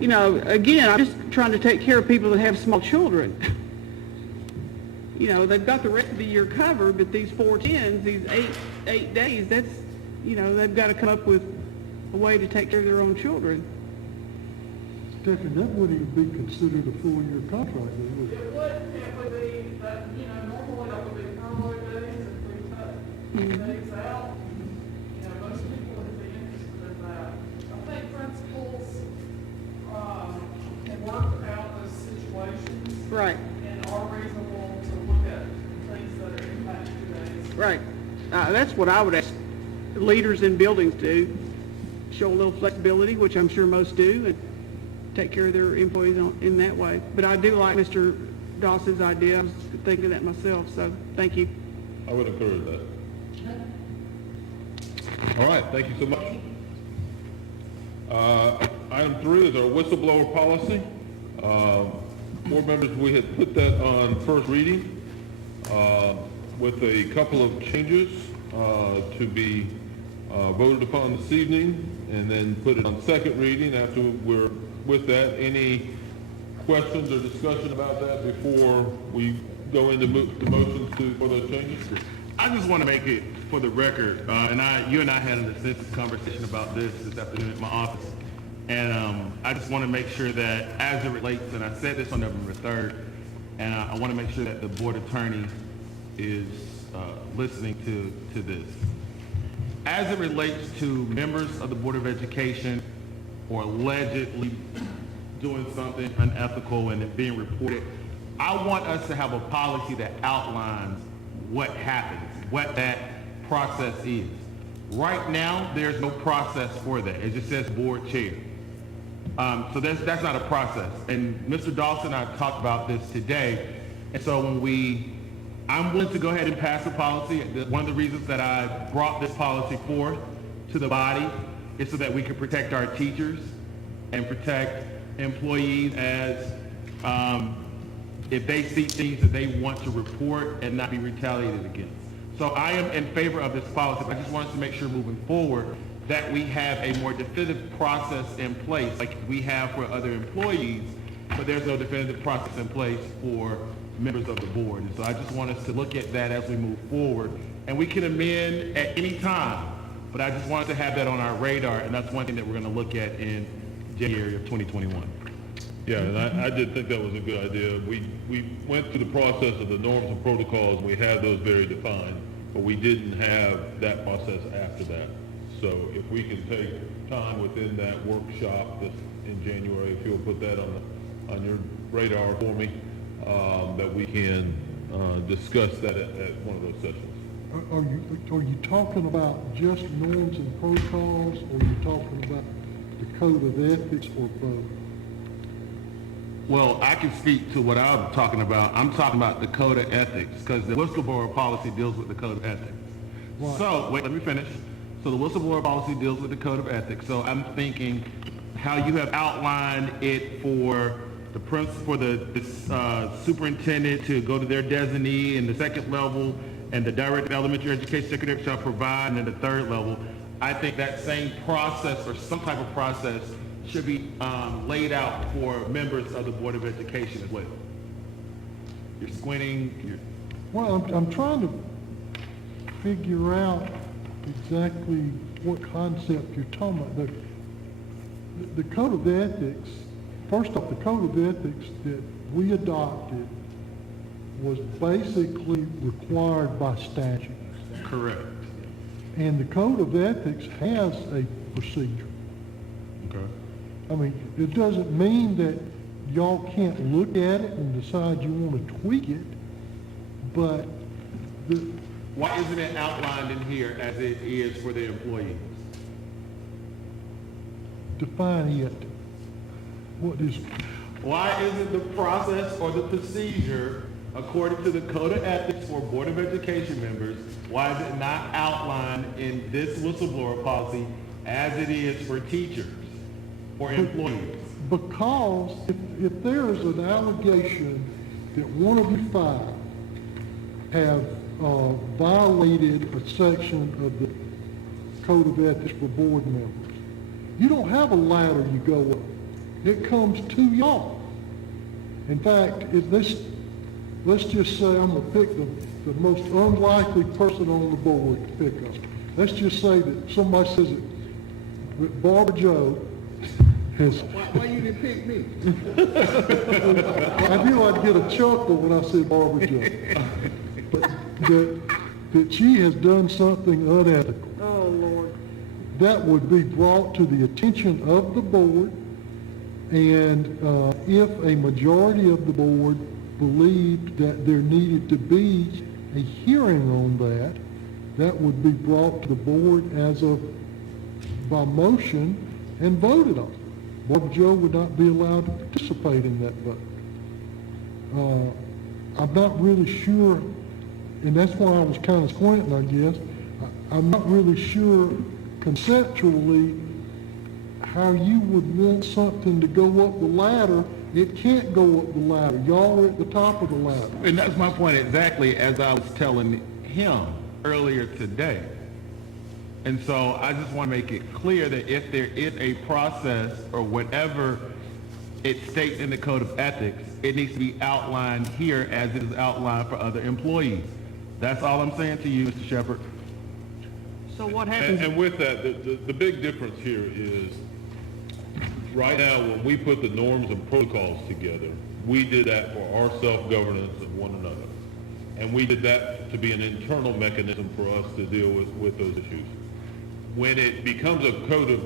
again, I'm just trying to take care of people that have small children. They've got the rest of the year covered, but these 410s, these eight days, that's, they've got to come up with a way to take care of their own children. Stephanie, that wouldn't even be considered a full-year contract, would it? It would be that, normally that would be furlough days, if we cut days out. Most people would be interested in that. I think principals can work out those situations. Right. And are reasonable to look at things that are impacting days. Right. That's what I would ask leaders in buildings do. show a little flexibility, which I'm sure most do, and take care of their employees in that way. But I do like Mr. Dawson's idea. I was thinking that myself, so thank you. I would encourage that. All right, thank you so much. Item 3 is our whistleblower policy. Board members, we had put that on first reading with a couple of changes to be voted upon this evening, and then put it on second reading after we're with that. Any questions or discussion about that before we go into the motions for those changes? I just want to make it for the record, you and I had an extensive conversation about this afternoon at my office, and I just want to make sure that as it relates, and I said this on November 3rd, and I want to make sure that the board attorney is listening to this. As it relates to members of the Board of Education or allegedly doing something unethical and it being reported, I want us to have a policy that outlines what happens, what that process is. Right now, there's no process for that. It just says board chair. So that's not a process. And Mr. Dawson and I talked about this today. And so I'm willing to go ahead and pass a policy. One of the reasons that I brought this policy forth to the body is so that we can protect our teachers and protect employees as if they see things that they want to report and not be retaliated against. So I am in favor of this policy, but I just want us to make sure moving forward that we have a more definitive process in place like we have for other employees, but there's no definitive process in place for members of the board. And so I just want us to look at that as we move forward. And we can amend at any time, but I just wanted to have that on our radar, and that's one thing that we're going to look at in January of 2021. Yeah, and I did think that was a good idea. We went through the process of the norms and protocols, and we had those very defined, but we didn't have that process after that. So if we can take time within that workshop in January, if you'll put that on your radar for me, that we can discuss that at one of those sessions. Are you talking about just norms and protocols, or are you talking about the code of ethics, or both? Well, I can speak to what I'm talking about. I'm talking about the code of ethics, because the whistleblower policy deals with the code of ethics. Right. So, wait, let me finish. So the whistleblower policy deals with the code of ethics. So I'm thinking how you have outlined it for the principal, for the superintendent to go to their designee in the second level, and the director of elementary education secretary shall provide, and then the third level. I think that same process or some type of process should be laid out for members of the Board of Education as well. You're squinting. Well, I'm trying to figure out exactly what concept you're talking about. The code of ethics, first off, the code of ethics that we adopted was basically required by statute. Correct. And the code of ethics has a procedure. Okay. I mean, it doesn't mean that y'all can't look at it and decide you want to tweak it, but why isn't it outlined in here as it is for the employees? Define it. What is? Why isn't the process or the procedure according to the code of ethics for Board of Education members, why is it not outlined in this whistleblower policy as it is for teachers or employees? Because if there is an allegation that one of you five have violated a section of the code of ethics for board members, you don't have a ladder you go up. It comes to y'all. In fact, let's just say I'm going to pick the most unlikely person on the board to pick up. Let's just say that somebody says that Barbara Joe has... Why you didn't pick me? I knew I'd get a chuckle when I said Barbara Joe. But that she has done something unethical. Oh, Lord. That would be brought to the attention of the board, and if a majority of the board believed that there needed to be a hearing on that, that would be brought to the board as a by motion and voted on. Barbara Joe would not be allowed to participate in that vote. I'm not really sure, and that's why I was kind of squinting, I guess. I'm not really sure conceptually how you would want something to go up the ladder. It can't go up the ladder. Y'all are at the top of the ladder. And that's my point exactly, as I was telling him earlier today. And so I just want to make it clear that if there is a process or whatever it states in the Code of Ethics, it needs to be outlined here as it is outlined for other employees. That's all I'm saying to you, Mr. Shepherd. So what happens? And with that, the big difference here is, right now, when we put the norms and protocols together, we did that for our self-governance of one another. And we did that to be an internal mechanism for us to deal with those issues. When it becomes a code of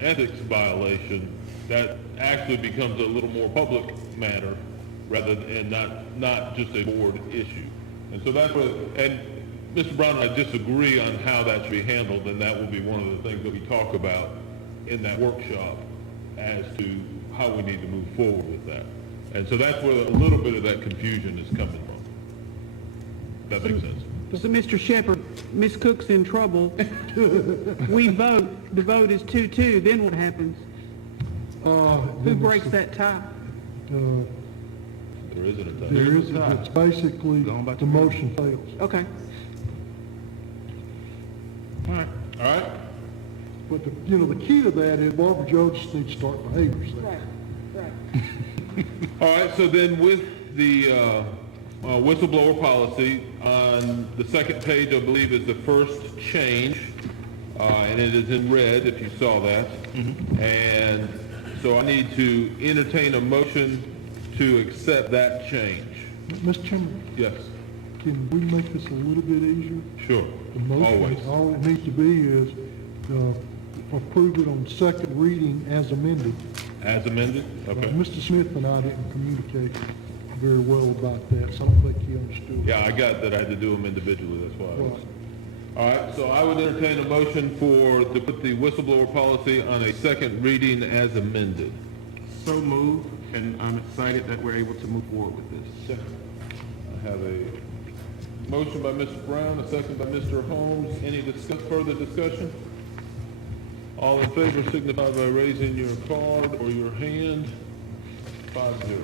ethics violation, that actually becomes a little more public matter rather than not just a board issue. And so that's what, and Mr. Brown and I disagree on how that should be handled, and that will be one of the things that we talk about in that workshop as to how we need to move forward with that. And so that's where a little bit of that confusion is coming from. That makes sense. So, Mr. Shepherd, Ms. Cook's in trouble. We vote. The vote is 2-2. Then what happens? Who breaks that tie? There isn't a tie. There isn't. It's basically the motion fails. Okay. All right. But the key to that is Barbara Joe just needs to start behaviors there. Right. All right, so then with the whistleblower policy, on the second page, I believe, is the first change, and it is in red, if you saw that. And so I need to entertain a motion to accept that change. Mr. Chairman? Yes. Can we make this a little bit easier? Sure. The motion, Always. all it needs to be is approve it on second reading as amended. As amended? Okay. Mr. Smith and I didn't communicate very well about that, so I don't think he understood. Yeah, I got that I had to do them individually, that's why I was. Right. All right, so I would entertain a motion to put the whistleblower policy on a second reading as amended. So moved, and I'm excited that we're able to move forward with this. Second. I have a motion by Mr. Brown, a second by Mr. Holmes. Any further discussion? All in favor signify by raising your card or your hand. 5-0.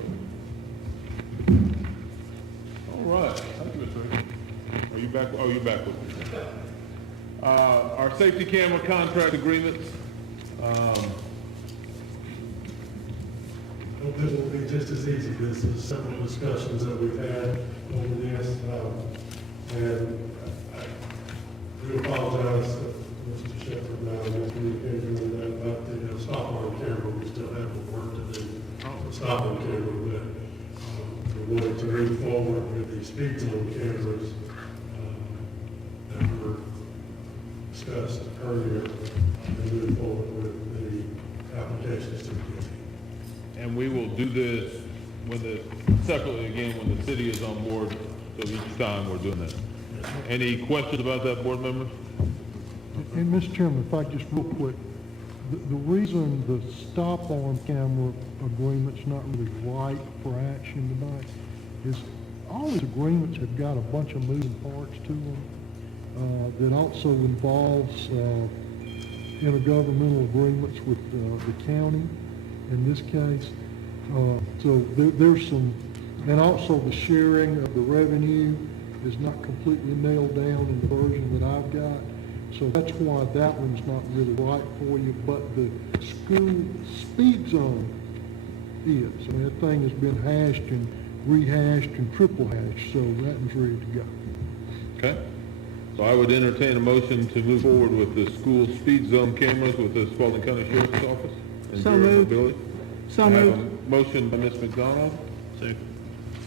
All right. Thank you, Mr. Aigan. Are you back? Oh, you're back with me. Our safety camera contract agreements. Hope this will be just as easy. This is several discussions that we've had over this, and I do apologize that Mr. Shepherd and I miscommunicated with that about the stop arm camera. We still have work to do for stop arm camera, but we wanted to move forward with the speed zone cameras that were discussed earlier, and move forward with the applications to the county. And we will do this separately again when the city is on board. So each time we're doing that. Any questions about that, board members? And Mr. Chairman, if I just real quick, the reason the stop arm camera agreement's not really right for action tonight is all these agreements have got a bunch of moving parts to them that also involves intergovernmental agreements with the county in this case. So there's some, and also the sharing of the revenue is not completely nailed down in the version that I've got. So that's why that one's not really right for you, but the school speed zone is. I mean, that thing has been hashed and rehashed and triple hashed, so that one's ready to go. Okay. So I would entertain a motion to move forward with the school speed zone cameras with the Spalding County Sheriff's Office. And So Bureau of moved. Mobility. So I have moved. a motion by Ms. McDonald.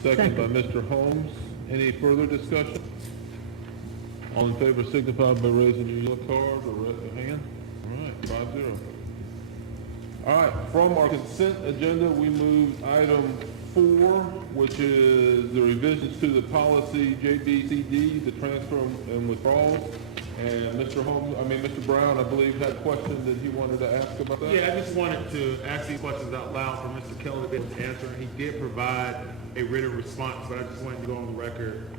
Second by Mr. Holmes. Any further discussion? All in favor signify by raising your yellow card or raise your hand. All right, 5-0. All right, from our consent agenda, we move item 4, which is the revisions to the policy JBCD, the transfer and withdrawals. And Mr. Holmes, Mr. Brown, I believe had a question that he wanted to ask about that? Yeah, I just wanted to ask these questions out loud for Mr. Kelly to be able to answer. He did provide a written response, but I just wanted to go on the record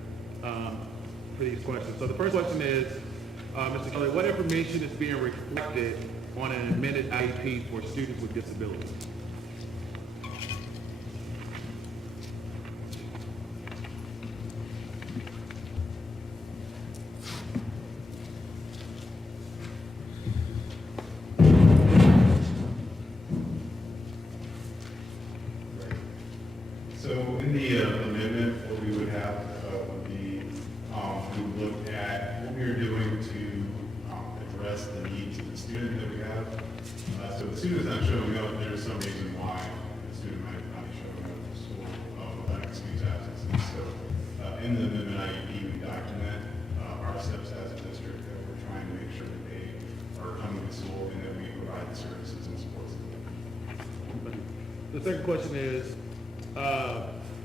for these questions. So the first question is, Mr. Kelly, what information is being reflected on an amended IEP for students with disabilities? So in the amendment, what we would have would be, we would look at what we are doing to address the needs of the student that we have. So if the student is not showing up, there's some reason why the student might not be showing up to school without excused absences. So in the amendment IEP, we document our steps as a district that we're trying to make sure that they are coming to school and that we provide the services and supports that they need. The second question is,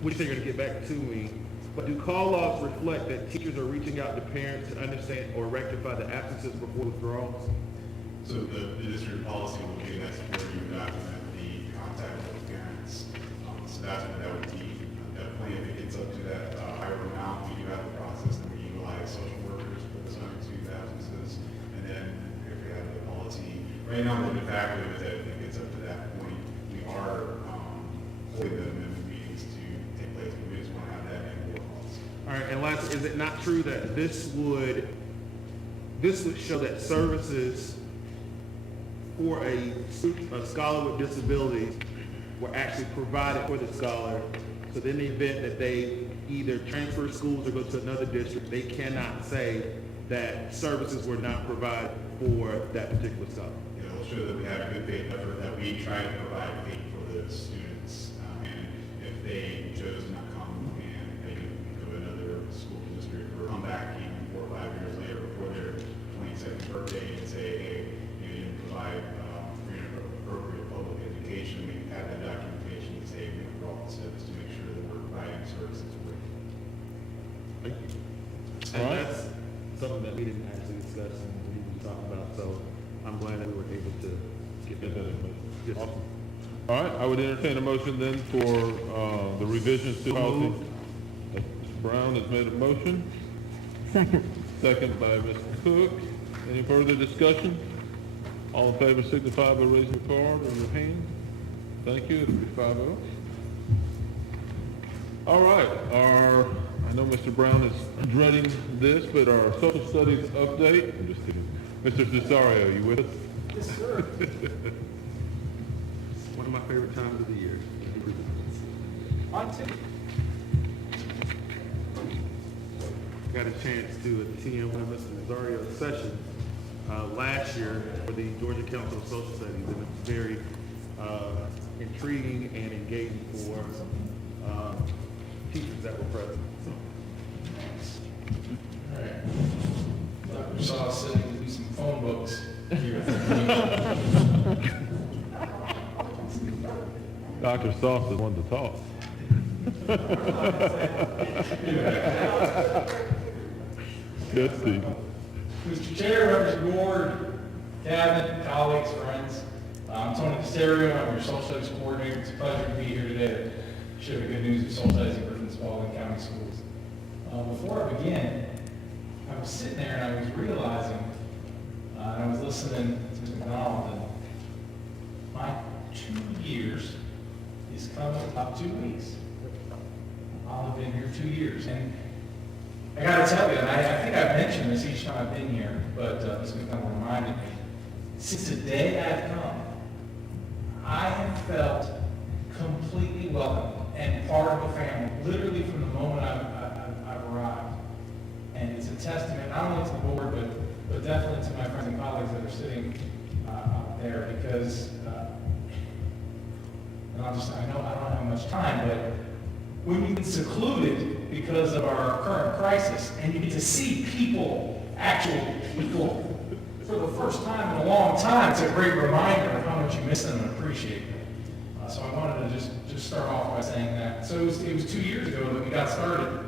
which they're going to get back to me, but do call-offs reflect that teachers are reaching out to parents to understand or rectify the absences before withdrawals? So the district policy will be that's where you document the contact with parents. So that's what that would be. Definitely, if it gets up to that higher amount, we do have a process that we utilize social workers for those unexcused absences. And then if we have the policy, right now the de facto is that if it gets up to that point, we are holding the amendment meetings to take place, but we just want to have that in the policy. All right, and last, is it not true that this would show that services for a scholar with disabilities were actually provided for the scholar, so in the event that they either transfer schools or go to another district, they cannot say that services were not provided for that particular scholar? It will show that we have a good faith effort, that we try to provide faith for the students, and if they chose to not come and they can go to another school district or come back even 4 or 5 years later before their 22nd birthday and say, hey, you didn't provide free and appropriate public education, we can have that documentation to say we have all the steps to make sure that we're providing services for you. Thank you. And that's something that we didn't actually discuss and we didn't talk about, so I'm glad that we were able to get that information. Yes. Awesome. All right, I would entertain a motion then for the revisions to policy. Mr. Brown has made a motion. Second. Second by Mr. Cook. Any further discussion? All in favor signify by raising your card or your hand. Thank you. It'll be 5-0. All right, I know Mr. Brown is dreading this, but our social studies update. I'm just kidding. Mr. Cesario, you with us? Yes, sir. One of my favorite times of the year. Got a chance to attend one of Mr. Cesario's sessions last year for the Georgia Council of Social Studies, and it was very intriguing and engaging for teachers that were present. All right. Dr. Shaw said to do some phone books here. Dr. Sauce is one to talk. Yes, Steve. Mr. Chair, members of the board, cabinet, colleagues, friends, I'm Tony Casario. I'm your social studies coordinator. It's a pleasure to be here today to share the good news of social studies in Griffin-Spalding County Schools. Before I begin, I was sitting there and I was realizing, and I was listening to Mr. McDonald, and my 2 years is coming up 2 weeks. I'll have been here 2 years. And I got to tell you, and I think I've mentioned this each time I've been here, but this has kind of reminded me. Since the day I've come, I have felt completely welcome and part of a family, literally from the moment I've arrived. And it's a testament not only to the board, but definitely to my friends and colleagues that are sitting out there, because, and I know I don't have much time, but when you've been secluded because of our current crisis, and you get to see people, actual people, for the first time in a long time, it's a great reminder of how much you miss them and appreciate them. So I wanted to just start off by saying that. So it was 2 years ago that we got started.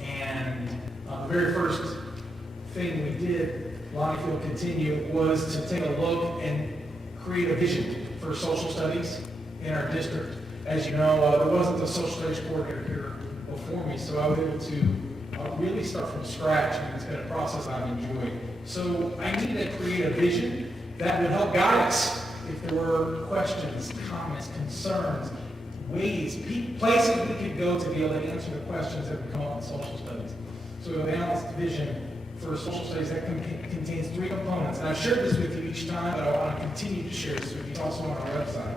And the very first thing we did, Lonnie will continue, was to take a look and create a vision for social studies in our district. As you know, there wasn't a social studies coordinator here before me, so I was able to really start from scratch, and it's been a process I've enjoyed. So I needed to create a vision that would help guide us if there were questions, comments, concerns, ways, places we could go to be able to answer the questions that would come up in social studies. So a balanced vision for social studies that contains 3 components. And I've shared this with you each time, but I want to continue to share this with you. It's also on our website.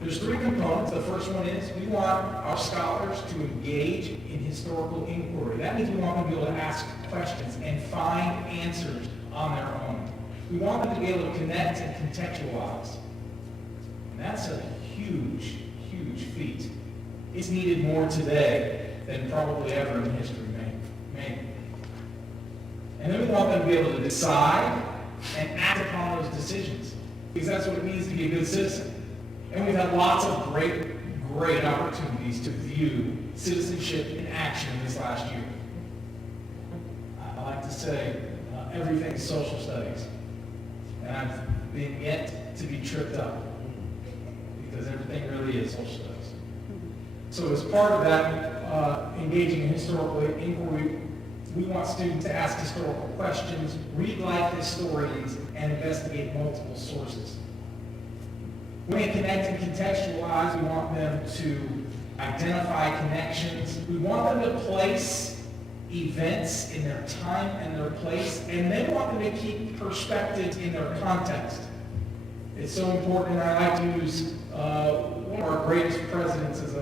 There's 3 components. The first one is we want our scholars to engage in historical inquiry. That means we want them to be able to ask questions and find answers on their own. We want them to be able to connect and contextualize. And that's a huge, huge feat. It's needed more today than probably ever in history, maybe. And then we want them to be able to decide and act upon those decisions, because that's what it means to be a good citizen. And we've had lots of great opportunities to view citizenship in action this last year. I like to say everything's social studies. And I've been yet to be tripped up, because everything really is social studies. So as part of that, engaging in historical inquiry, we want students to ask historical questions, read like historians, and investigate multiple sources. When they connect and contextualize, we want them to identify connections. We want them to place events in their time and their place, and then want them to keep perspectives in their context. It's so important, and I like to use one of our greatest presidents as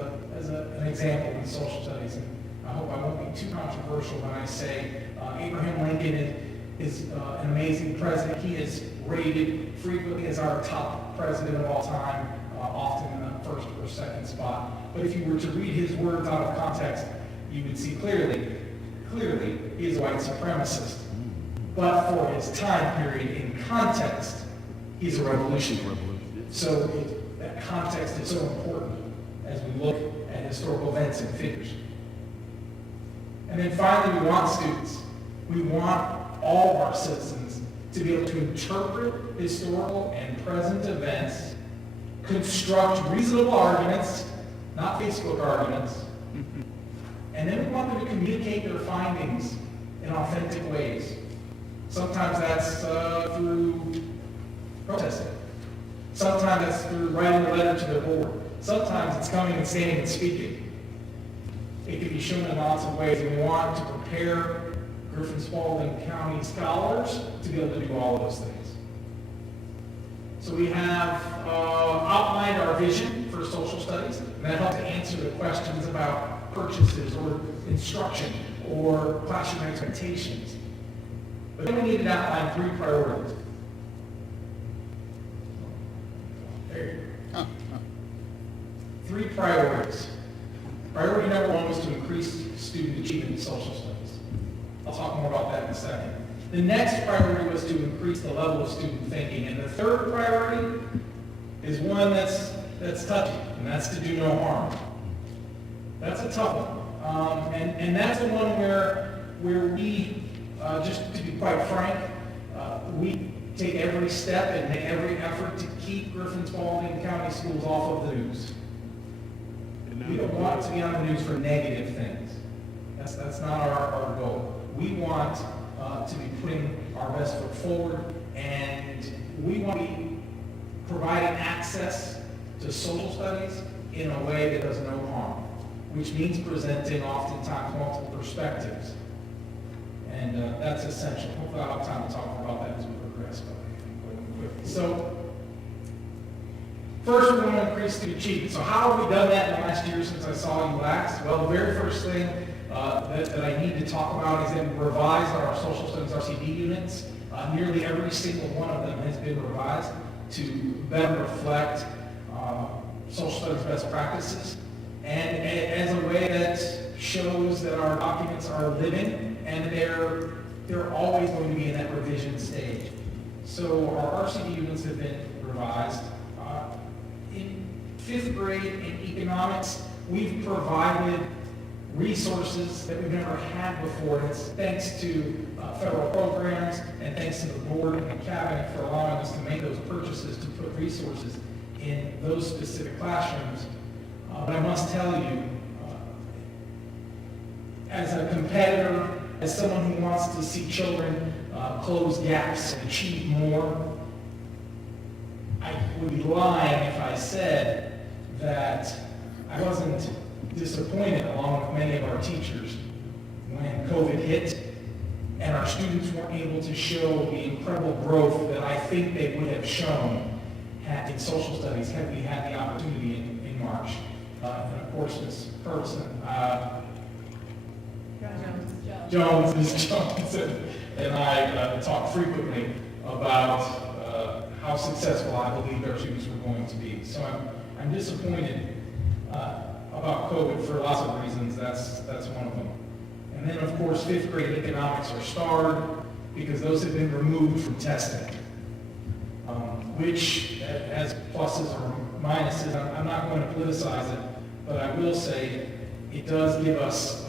an example in social studies. And I hope I won't be too controversial when I say Abraham Lincoln is an amazing president. He is rated frequently as our top president of all time, often in the first or second spot. But if you were to read his words out of context, you would see clearly he is a white supremacist. But for his time period in context, he's a revolutionary. So that context is so important as we look at historical events and figures. And then finally, we want students. We want all of our citizens to be able to interpret historical and present events, construct reasonable arguments, not Facebook arguments, and then we want them to communicate their findings in authentic ways. Sometimes that's through protesting. Sometimes that's through writing a letter to their board. Sometimes it's coming and standing and speaking. It can be shown in lots of ways, and we want to prepare Griffin-Spalding County scholars to be able to do all of those things. So we have outlined our vision for social studies, and that helps to answer the questions about purchases or instruction or classroom expectations. But then we need to outline 3 priorities. There you go. 3 priorities. Priority number 1 was to increase student achievement in social studies. I'll talk more about that in a second. The next priority was to increase the level of student thinking. And the third priority is one that's touchy, and that's to do no harm. That's a tough one. And that's the one where we, just to be quite frank, we take every step and make every effort to keep Griffin-Spalding County schools off of the news. We don't want to be on the news for negative things. That's not our goal. We want to be putting our best foot forward, and we want to be providing access to social studies in a way that does no harm, which means presenting oftentimes multiple perspectives. And that's essential. Hopefully I'll have time to talk more about that as we progress. So, first, we want to increase student achievement. So how have we done that in the last year since I saw you last? Well, the very first thing that I need to talk about is that we revised our social studies RCD units. Nearly every single one of them has been revised to better reflect social studies best practices, and as a way that shows that our documents are living and they're always going to be in that revision stage. So our RCD units have been revised. In 5th grade in economics, we've provided resources that we've never had before. And it's thanks to federal programs and thanks to the board and cabinet for allowing us to make those purchases to put resources in those specific classrooms. But I must tell you, as a competitor, as someone who wants to see children close gaps and achieve more, I would be lying if I said that I wasn't disappointed, along with many of our teachers, when COVID hit and our students weren't able to show the incredible growth that I think they would have shown in social studies had we had the opportunity in March. And of course, Ms. Person, Jones and I talk frequently about how successful I believe our students were going to be. So I'm disappointed about COVID for lots of reasons. That's one of them. And then, of course, fifth grade economics are starred because those have been removed from testing, which has pluses or minuses. I'm not going to politicize it, but I will say it does give us,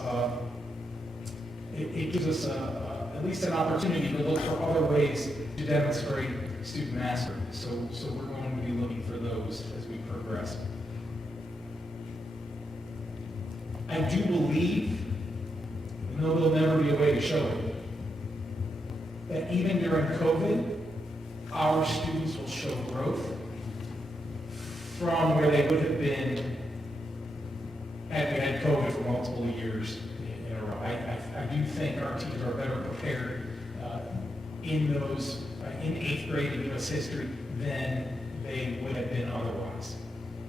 it gives us at least an opportunity to look for other ways to demonstrate student mastery. So we're going to be looking for those as we progress. I do believe, even though there'll never be a way to show it, that even during COVID, our students will show growth from where they would have been had we had COVID for multiple years in a row. I do think our teachers are better prepared in 8th grade in U.S. history than they would have been otherwise.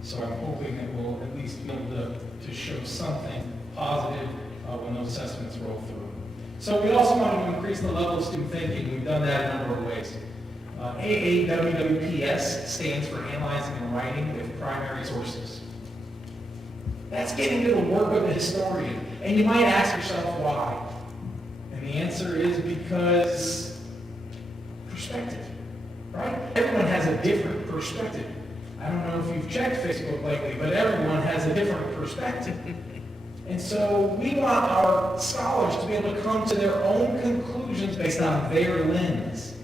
So I'm hoping that we'll at least be able to show something positive when those assessments roll through. So we also want to increase the level of student thinking. We've done that a number of ways. AAWWPS stands for Analyzing and Writing with Primary Sources. That's getting to the work of the historian. And you might ask yourself why. And the answer is because perspective, right? Everyone has a different perspective. I don't know if you've checked Facebook lately, but everyone has a different perspective. And so we want our scholars to be able to come to their own conclusions based on their lens.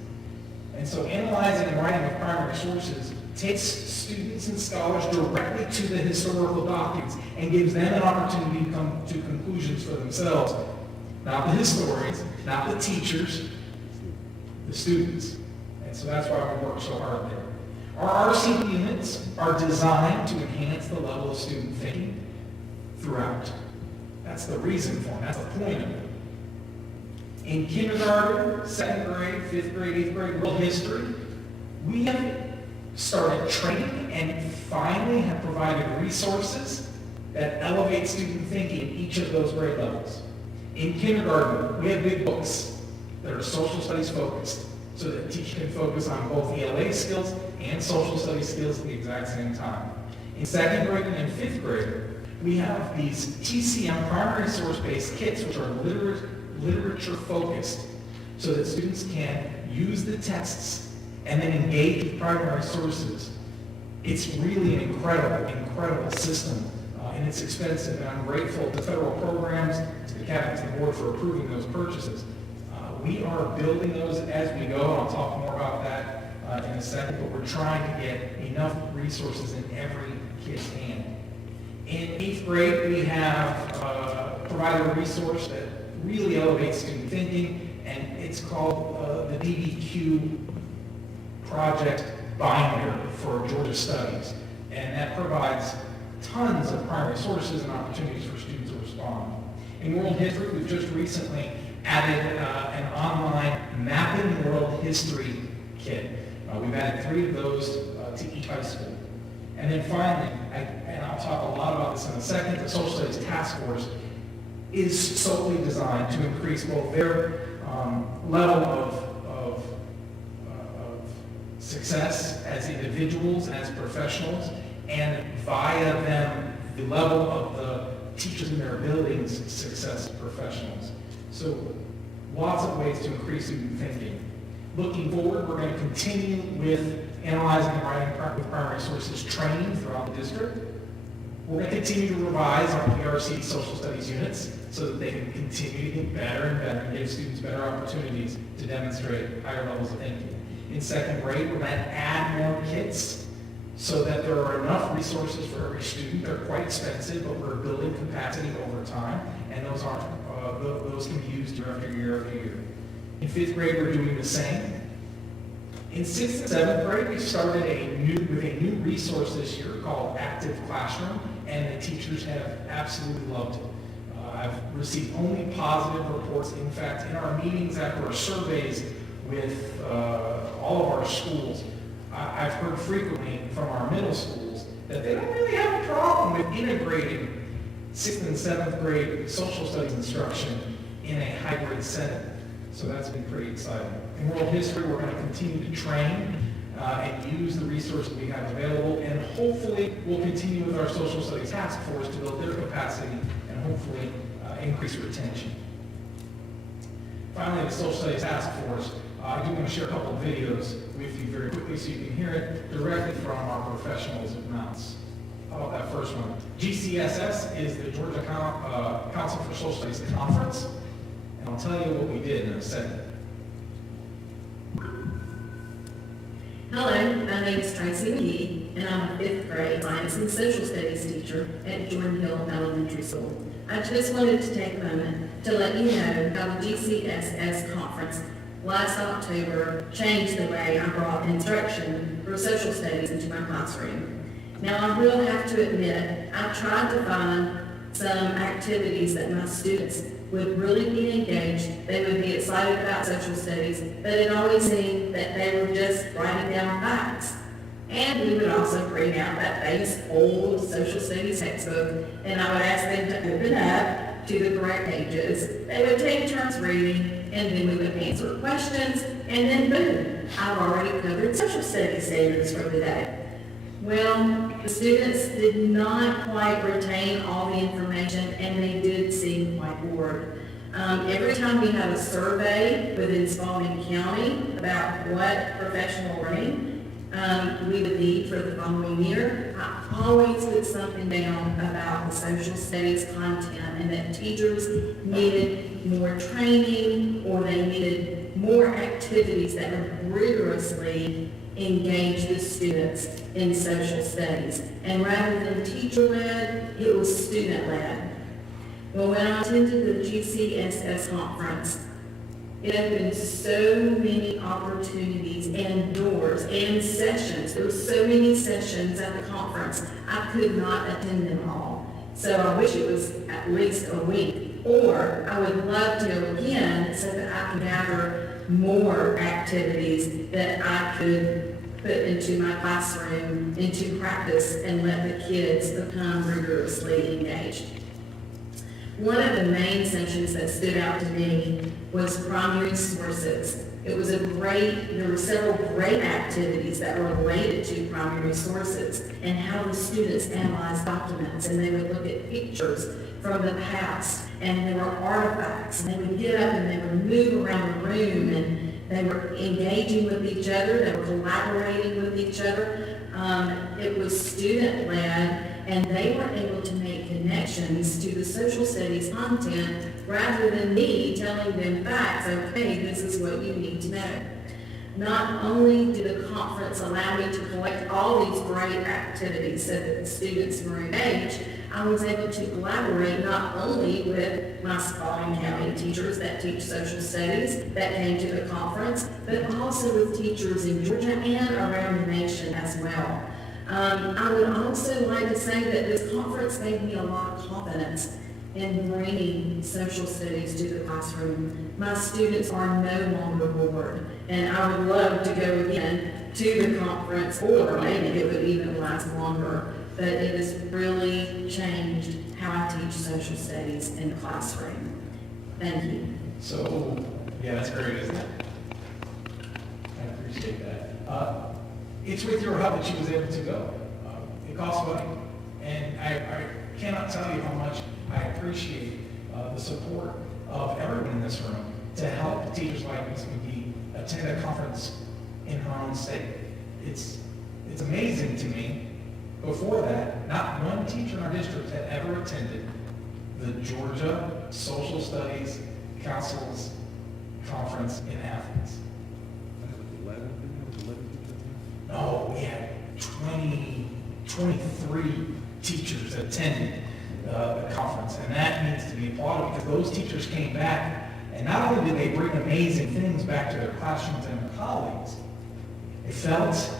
And so analyzing and writing with primary sources takes students and scholars directly to the historical documents and gives them an opportunity to come to conclusions for themselves. Not the historians, not the teachers, the students. And so that's why we work so hard there. Our RC units are designed to enhance the level of student thinking throughout. That's the reason for it. That's the point of it. In kindergarten, 2nd grade, 5th grade, 8th grade, world history, we have started training and finally have provided resources that elevate student thinking in each of those grade levels. In kindergarten, we have big books that are social studies focused so that teachers can focus on both ELA skills and social studies skills at the exact same time. In 2nd grade and 5th grade, we have these TCM primary source-based kits, which are literature focused, so that students can use the texts and then engage with primary sources. It's really an incredible system, and it's expensive, and I'm grateful to federal programs, to the cabinet, to the board for approving those purchases. We are building those as we go, and I'll talk more about that in a second, but we're trying to get enough resources in every kid's hand. In 8th grade, we have provided a resource that really elevates student thinking, and it's called the DBQ Project Binder for Georgia Studies. And that provides tons of primary sources and opportunities for students to respond. In world history, we've just recently added an online mapping world history kit. We've added 3 of those to each high school. And then finally, and I'll talk a lot about this in a second, the Social Studies Task Force is solely designed to increase both their level of success as individuals and as professionals, and via them, the level of the teachers in their buildings' success as professionals. So lots of ways to increase student thinking. Looking forward, we're going to continue with analyzing and writing with primary sources training throughout the district. We're going to continue to revise our PRC social studies units so that they can continue to get better and better and give students better opportunities to demonstrate higher levels of thinking. In second grade, we're going to add more kits so that there are enough resources for every student. They're quite expensive, but we're building capacity over time, and those can be used year after year after year. In fifth grade, we're doing the same. In sixth and seventh grade, we started with a new resource this year called Active Classroom, and the teachers have absolutely loved it. I've received only positive reports. In fact, in our meetings after our surveys with all of our schools, I've heard frequently from our middle schools that they don't really have a problem with integrating 6th and 7th grade social studies instruction in a hybrid setting. So that's been pretty exciting. In world history, we're going to continue to train and use the resources we have available, and hopefully we'll continue with our social studies task force to build their capacity and hopefully increase retention. Finally, the social studies task force. I do want to share a couple of videos with you very quickly so you can hear it directly from our professionals at Mounts. How about that first one? GSCS is the Georgia Council for Social Studies Conference, and I'll tell you what we did in a second. Hello, my name is Tracy McGee, and I'm a 5th grade science and social studies teacher at Jordan Hill Elementary School. I just wanted to take a moment to let you know how the GCSS conference last October changed the way I brought instruction for social studies into my classroom. Now, I will have to admit, I tried to find some activities that my students would really be engaged, they would be excited about social studies, but it always seemed that they were just writing down facts. And we would also bring out that famous old social studies textbook, and I would ask them to open up to the correct pages. They would take turns reading, and then we would answer questions, and then boom, I've already covered social studies standards for the day. Well, the students did not quite retain all the information, and they did seem quite bored. Every time we had a survey within Spalding County about what professional learning we would need for the following year, I always put something down about the social studies content and that teachers needed more training or they needed more activities that would rigorously engage the students in social studies. And rather than teacher-led, it was student-led. Well, when I attended the GCSS conference, it opened so many opportunities and doors and sessions. There were so many sessions at the conference, I could not attend them all. So I wish it was at least a week. Or I would love to go again so that I could gather more activities that I could put into my classroom, into practice, and let the kids become rigorously engaged. One of the main sessions that stood out to me was primary sources. There were several great activities that were related to primary sources and how the students analyzed documents, and they would look at pictures from the past, and there were artifacts, and they would get up and they would move around the room, and they were engaging with each other, they were collaborating with each other. It was student-led, and they were able to make connections to the social studies content rather than me telling them facts, okay, this is what you need to know. Not only did the conference allow me to collect all these great activities so that the students were engaged, I was able to collaborate not only with my Spalding County teachers that teach social studies that came to the conference, but also with teachers in Georgia and around the nation as well. I would also like to say that this conference gave me a lot of confidence in bringing social studies to the classroom. My students are no longer bored, and I would love to go again to the conference, or maybe it would even last longer, but it has really changed how I teach social studies in the classroom. Thank you. So, yeah, that's great, isn't it? I appreciate that. It's with your help that she was able to go. It costs money, and I cannot tell you how much I appreciate the support of everyone in this room to help teachers like Ms. McGee attend a conference in her own state. It's amazing to me Before that, not one teacher in our district had ever attended the Georgia Social Studies Council's conference in Athens. No, we had 23 teachers attended the conference, and that needs to be applauded because those teachers came back, and not only did they bring amazing things back to their classrooms and their colleagues, they felt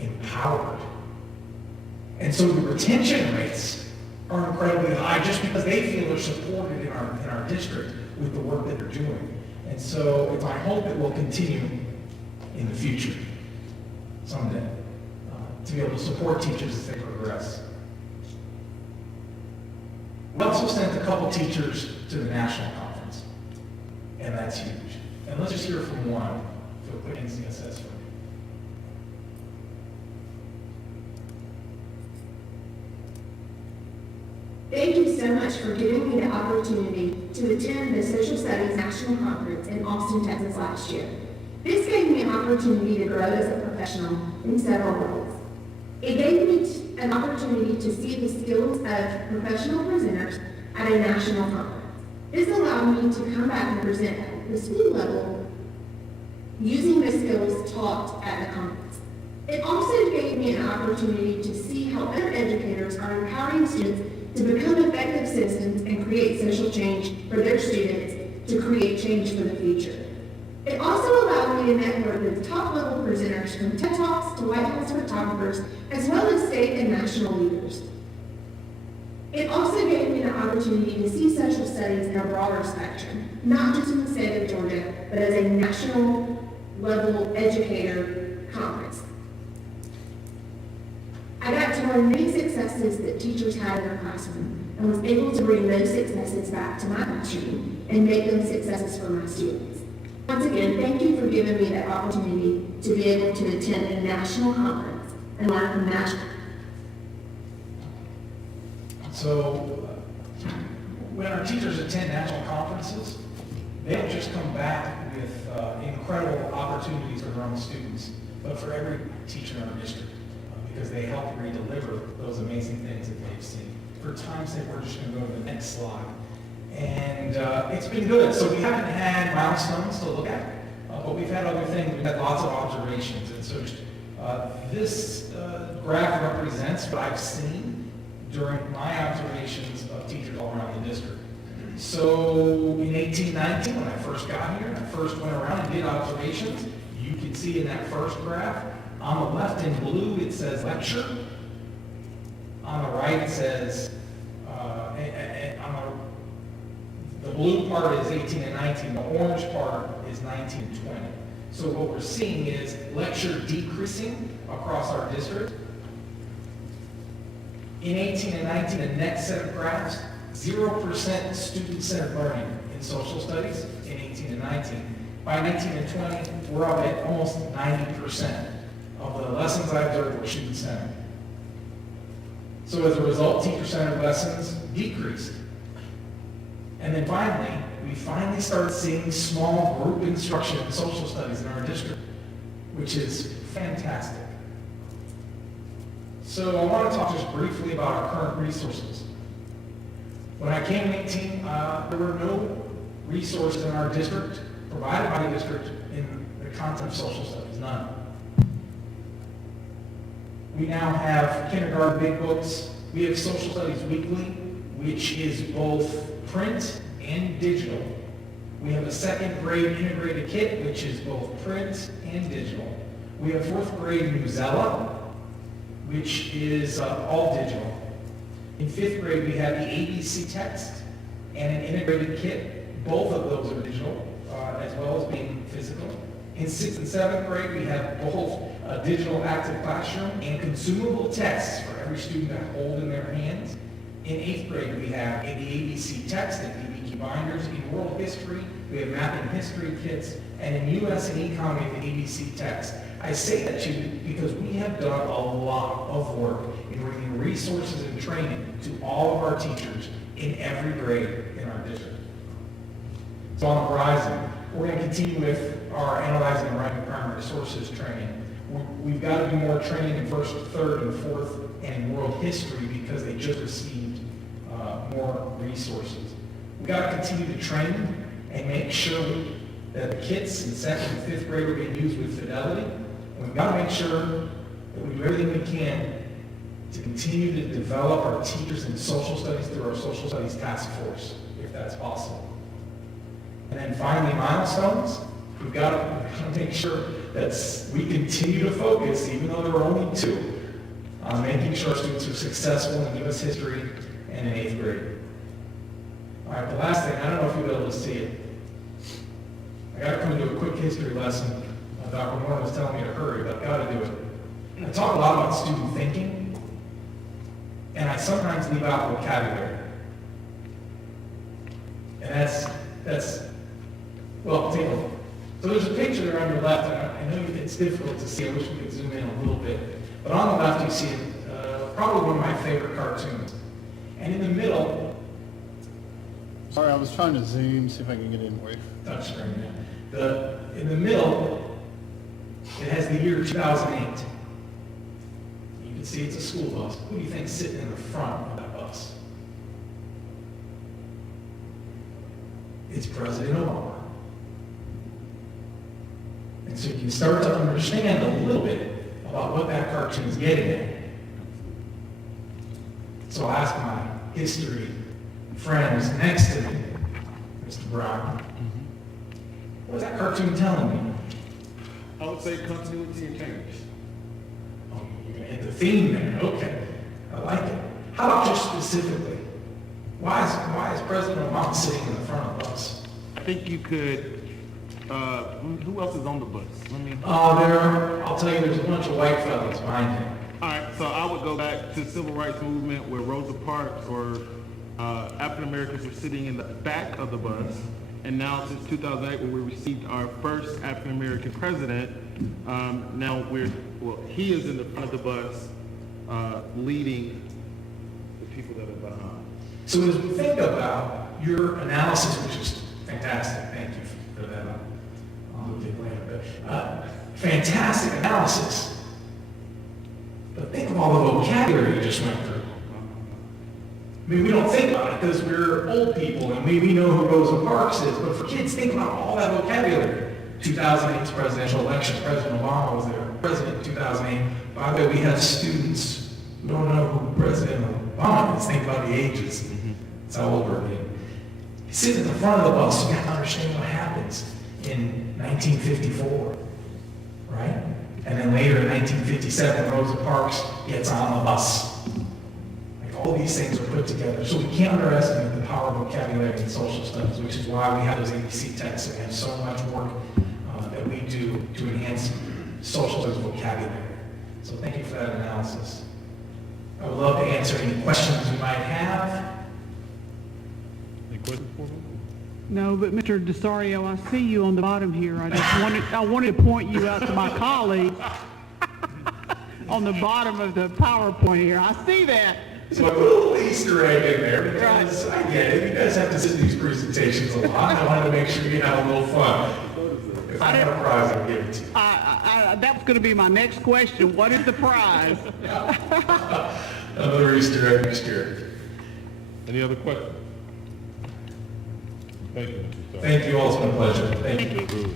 empowered. And so the retention rates are incredibly high just because they feel they're supported in our district with the work that they're doing. And so it's my hope it will continue in the future, someday, to be able to support teachers as they progress. We also sent a couple teachers to the national conference, and that's huge. And let's just hear from one for a quick NCSS for me. Thank you so much for giving me the opportunity to attend the Social Studies National Conference in Austin, Texas last year. This gave me an opportunity to grow as a professional in several ways. It gave me an opportunity to see the skills of professional presenters at a national conference. This allowed me to come back and present at the school level using the skills taught at the conference. It also gave me an opportunity to see how other educators are empowering students to become effective citizens and create social change for their students to create change for the future. It also allowed me to network with top-level presenters from TED Talks to White House photographers, as well as state and national leaders. It also gave me the opportunity to see social studies in a broader spectrum, not just in the state of Georgia, but as a national-level educator conference. I got to learn many successes that teachers had in their classroom and was able to bring those successes back to my classroom and make them successes for my students. Once again, thank you for giving me the opportunity to be able to attend a national conference and learn from national. So when our teachers attend national conferences, they don't just come back with incredible opportunities for their own students, but for every teacher in our district, because they help re-deliver those amazing things that they've seen. For time's sake, we're just going to go to the next slide. And it's been good. So we haven't had milestones to look at, but we've had other things. We've had lots of observations. And so this graph represents what I've seen during my observations of teachers all around the district. So in 1819, when I first got here, and I first went around and did observations, you can see in that first graph, on the left in blue, it says lecture. On the right, it says, the blue part is 18 and 19. The orange part is 19 and 20. So what we're seeing is lecture decreasing across our district. In 18 and 19, the next set of graphs, 0% student-centered learning in social studies in 18 and 19. By 19 and 20, we're up at almost 90% of the lessons I observed were student-centered. So as a result, teacher-centered lessons decreased. And then we finally started seeing small group instruction in social studies in our district, which is fantastic. So I want to talk just briefly about our current resources. When I came in 18, there were no resources in our district, provided by the district, in the content of social studies, none. We now have kindergarten big books. We have Social Studies Weekly, which is both print and digital. We have a second grade integrated kit, which is both print and digital. We have fourth grade Newsella, which is all digital. In fifth grade, we have the ABC text and an integrated kit. Both of those are digital, as well as being physical. In sixth and seventh grade, we have both a digital active classroom and consumable texts for every student to hold in their hands. In eighth grade, we have the ABC text and DBQ binders. In world history, we have math and history kits. And in US and econ, we have the ABC text. I say that to you because we have done a lot of work in bringing resources and training to all of our teachers in every grade in our district. So on the horizon, we're going to continue with our Analyzing and Writing Primary Sources training, We've got to do more training in first, third, and fourth, and world history because they just received more resources. We've got to continue to train and make sure that the kits in second and fifth grade are being used with fidelity. And we've got to make sure that we do everything we can to continue to develop our teachers in social studies through our social studies task force, if that's possible. And then finally, milestones. We've got to make sure that we continue to focus, even though there are only 2, on making sure our students are successful in U.S. history and in 8th grade. All right, the last thing, I don't know if you'll be able to see it. I got to come to a quick history lesson. Dr. Moore was telling me to hurry, but I've got to do it. I talk a lot about student thinking, and I sometimes leave out vocabulary. And that's well, take a look. So there's a picture there on your left, and I know it's difficult to see. I wish we could zoom in a little bit. But on the left, you see probably one of my favorite cartoons. And in the middle... Sorry, I was trying to zoom, see if I can get in way. Touchscreen, yeah. In the middle, it has the year 2008. You can see it's a school bus. Who do you think's sitting in the front of that bus? It's President Obama. And so you can start to understand a little bit about what that cartoon is getting at. So I'll ask my history friends next to me, Mr. Brown, what is that cartoon telling me? I would say continuity and change. Oh, you're going to hit the theme there. Okay. I like it. How about just specifically? Why is President Obama sitting in the front of the bus? I think you could, who else is on the bus? I'll tell you, there's a bunch of white fellas behind him. All right, so I would go back to the civil rights movement where Rosa Parks or African Americans were sitting in the back of the bus. And now since 2008, when we received our first African American president, now he is in the front of the bus leading the people that are behind. So as we think about your analysis, which is fantastic, thank you for that. I'll look at it later, but fantastic analysis. But think of all the vocabulary you just went through. I mean, we don't think about it because we're old people and we know who Rosa Parks is, but for kids, think about all that vocabulary. 2008's presidential election, President Obama was there, President 2008. By the way, we have students who don't know who President Obama is. Think about the ages. That's how old we're getting. Sitting in the front of the bus, you have to understand what happens in 1954, right? And then later in 1957, Rosa Parks gets on the bus. Like all these things are put together. So we can't underestimate the power of vocabulary in social studies, which is why we have those ABC texts and we have so much work that we do to enhance social studies vocabulary. So thank you for that analysis. I would love to answer any questions you might have. Any questions for me? No, but Mr. DeSario, I see you on the bottom here. I wanted to point you out to my colleagues on the bottom of the PowerPoint here. I see that. So I put a little Easter egg in there because I get it. You guys have to sit in these presentations a lot. I wanted to make sure you have a little fun. If I have a prize, I'll give it to you. That was going to be my next question. What is the prize? Another Easter egg next year. Any other questions? Thank you, Mr. Starr. Thank you all. It's been a pleasure. Thank you.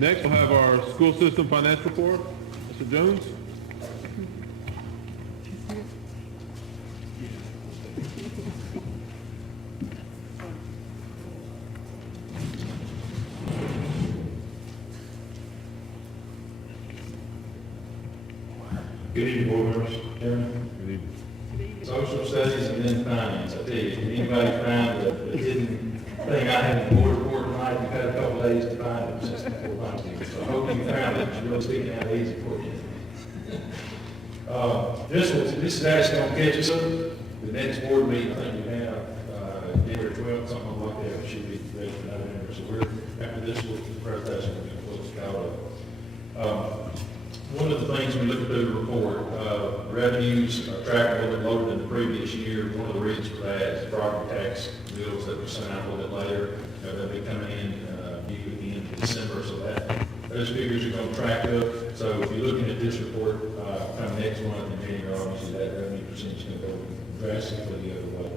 Next, we'll have our school system finance report. Mr. Jones? Good evening, board members, Chairman. Good evening. Social studies and then finance. I tell you, if anybody found the hidden thing I had in the board report tonight, you've had a couple days to find it since before Thanksgiving. So I hope you found it. It's really sticking out easy for you. This is actually going to catch us up. The next board meeting, I think we have January 12th, something like that. We should be ready for November. So after this presentation, we're going to close it out. One of the things we looked through the report, revenues are tracking a little bit lower than the previous year. One of the reasons for that is property tax bills that were sent out a little bit later. They'll be coming in due at the end in December, so those figures are going to track up. So if you're looking at this report, come next month in January, obviously that revenue percentage is going to go drastically the other way.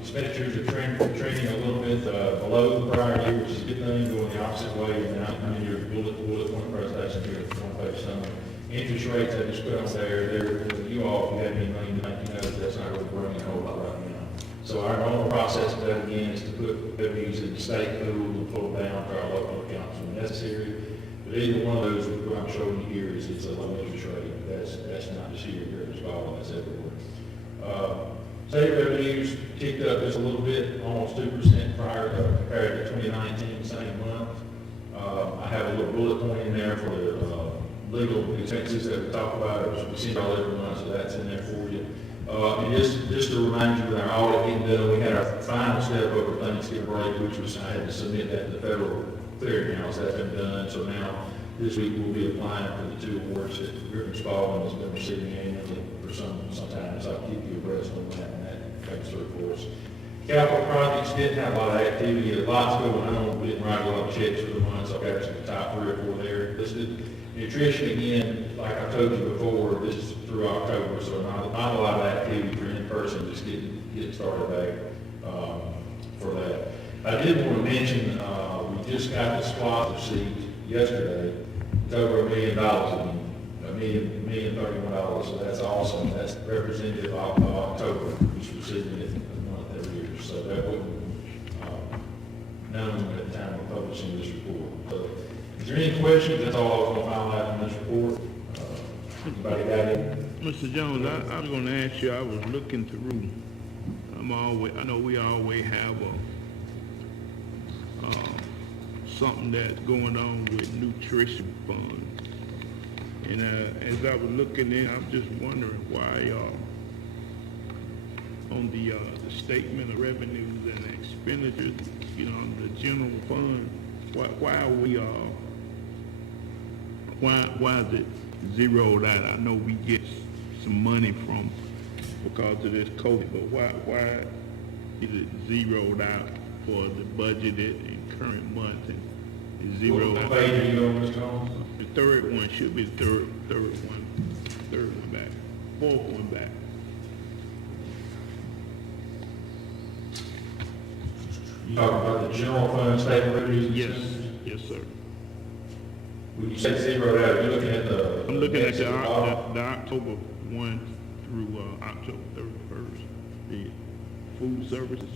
Expenditures are trending a little bit below the prior year, which is a good thing, going the opposite way. And I'm in your bullet point presentation here, one page summary. Interest rates I just put on there, you all, if you have any money in the bank, you know that's not really running a whole lot right now. So our normal process of that again is to put revenues in the state pool and pull them down to our local accounts when necessary. But either one of those, what I'm showing you here is it's a low interest rate. That's not just here, Griffin-Spalding, that's everywhere. State revenues ticked up just a little bit, almost 2% prior compared to 2019, same month. I have a little bullet point in there for the legal expenses that we talk about. We see all every month, so that's in there for you. And just to remind you, with our audit getting done, we had our final step over Thanksgiving break, which was I had to submit that to the federal clearinghouse. That's been done. So now this week we'll be applying for the 2 awards that Griffin-Spalding has been receiving annually for some time. So I'll keep you abreast on that, and that comes through for us. Capital projects didn't have a lot of activity. Lots going on. We didn't write a lot of checks for the month, so I've got some top 3 or 4 there listed. Nutrition, again, like I told you before, this is through October, so not a lot of activity for in-person, just getting started back for that. I did want to mention, we just got the SPLOST receipt yesterday. It's over $1 million again, $1,031, so that's awesome. That's representative of October, which was receiving it a month every year, so that wasn't known at the time of publishing this report. So, is there any questions? That's all I was going to highlight in this report. Anybody got any? Mr. Jones, I was going to ask you, I was looking through, I know we always have something that's going on with nutrition funds. And as I was looking in, I'm just wondering why on the statement of revenues and expenditures, on the general fund, why are we why is it zeroed out? I know we get some money from because of this COVID, but why is it zeroed out for the budgeted and current month and is zeroed out? What page are you on, Mr. Holmes? The third one should be the third one back, fourth one back. You talking about the general fund statement revenues? Yes, sir. When you say zeroed out, you're looking at the... I'm looking at the October 1 through October 31st, the food services.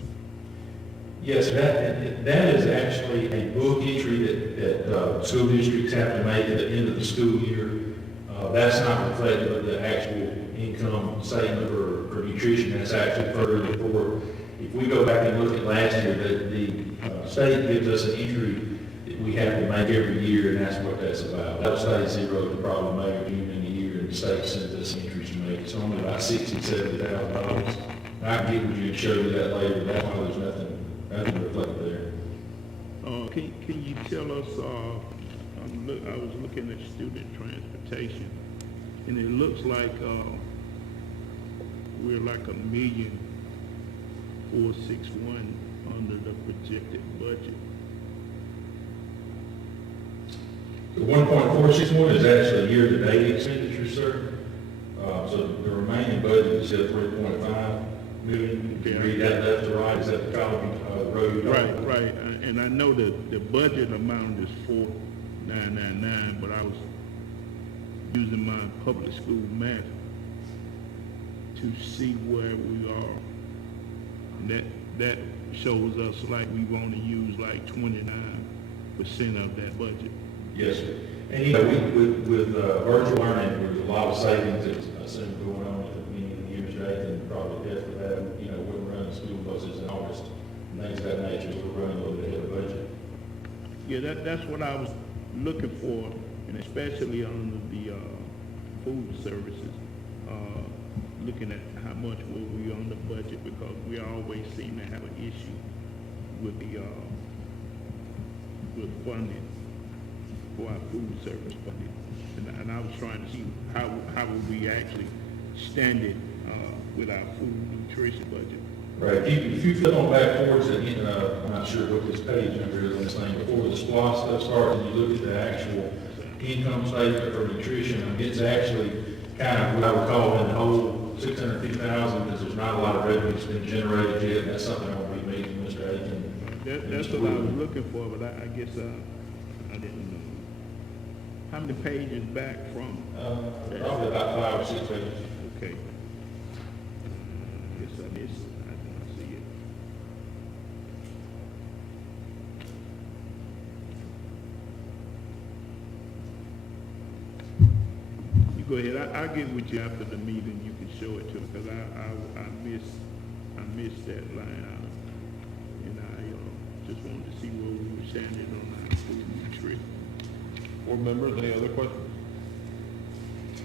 Yes, that is actually a book entry that school districts have to make at the end of the school year. That's not reflective of the actual income statement for nutrition. That's actually further forward. If we go back and look at last year, the state gives us an entry that we have to make every year, and that's what that's about. That stay zero to probably May or June in the year, and the state sends us entries to make. It's only about $60,000-$70,000. I can get with you and show you that later. That's why there's nothing reflected there. Can you tell us? I was looking at student transportation, and it looks like we're like $1,461,000 under the projected budget. The 1.461 is actually year-to-date expenditure, sir. So the remaining budget is at 3.5 million. You can read that left to right. Is that the column road? Right. And I know that the budget amount is 4,999, but I was using my public school math to see where we are. And that shows us like we've only used like 29% of that budget. Yes, sir. And with virtual learning, there's a lot of savings that's assumed going on at the beginning of the year, Jake, and probably after that, we're running school buses in August, and things of that nature, so we're running a little bit ahead of budget. Yeah, that's what I was looking for, and especially under the food services, looking at how much were we on the budget, because we always seem to have an issue with the with funding for our food service funding, and I was trying to see how would we actually stand it with our food nutrition budget. Right, if you flip on back towards it, I'm not sure what this page number is on this thing, before the SPLOST stuff starts, and you look at the actual income statement for nutrition, it's actually kind of what I would call in the whole 650,000, because there's not a lot of revenue that's been generated yet, and that's something I want to be meeting with Mr. Aigan. That's what I was looking for, but I guess I didn't know. How many pages back from? Probably about 5 or 6 pages. Okay. Guess I missed it. I didn't see it. You go ahead. I'll get with you after the meeting. You can show it to me, because I missed that line out. And I just wanted to see where we were standing on our school nutrition. Board members, any other questions?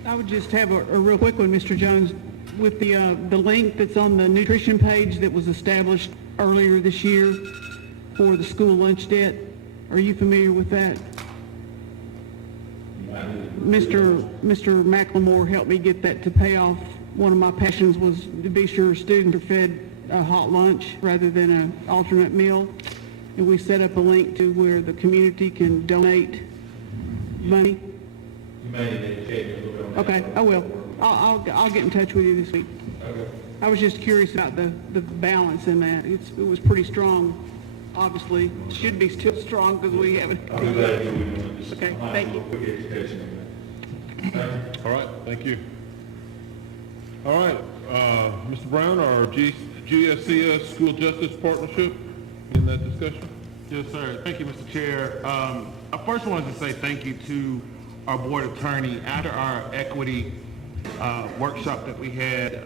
I would just have a real quick one, Mr. Jones, with the link that's on the nutrition page that was established earlier this year for the school lunch debt. Are you familiar with that? Mr. McLemore helped me get that to pay off. One of my passions was to be sure students are fed a hot lunch rather than an alternate meal. And we set up a link to where the community can donate money. You may need to educate me a little bit on that. Okay, I will. I'll get in touch with you this week. Okay. I was just curious about the balance in that. It was pretty strong, obviously. Should be still strong because we haven't. I'll be glad to do it. Okay, thank you. Quick education on that. Thank you. All right, thank you. All right, Mr. Brown, our GSCS School Justice Partnership in that discussion? Yes, sir. Thank you, Mr. Chair. I first wanted to say thank you to our board attorney. After our equity workshop that we had,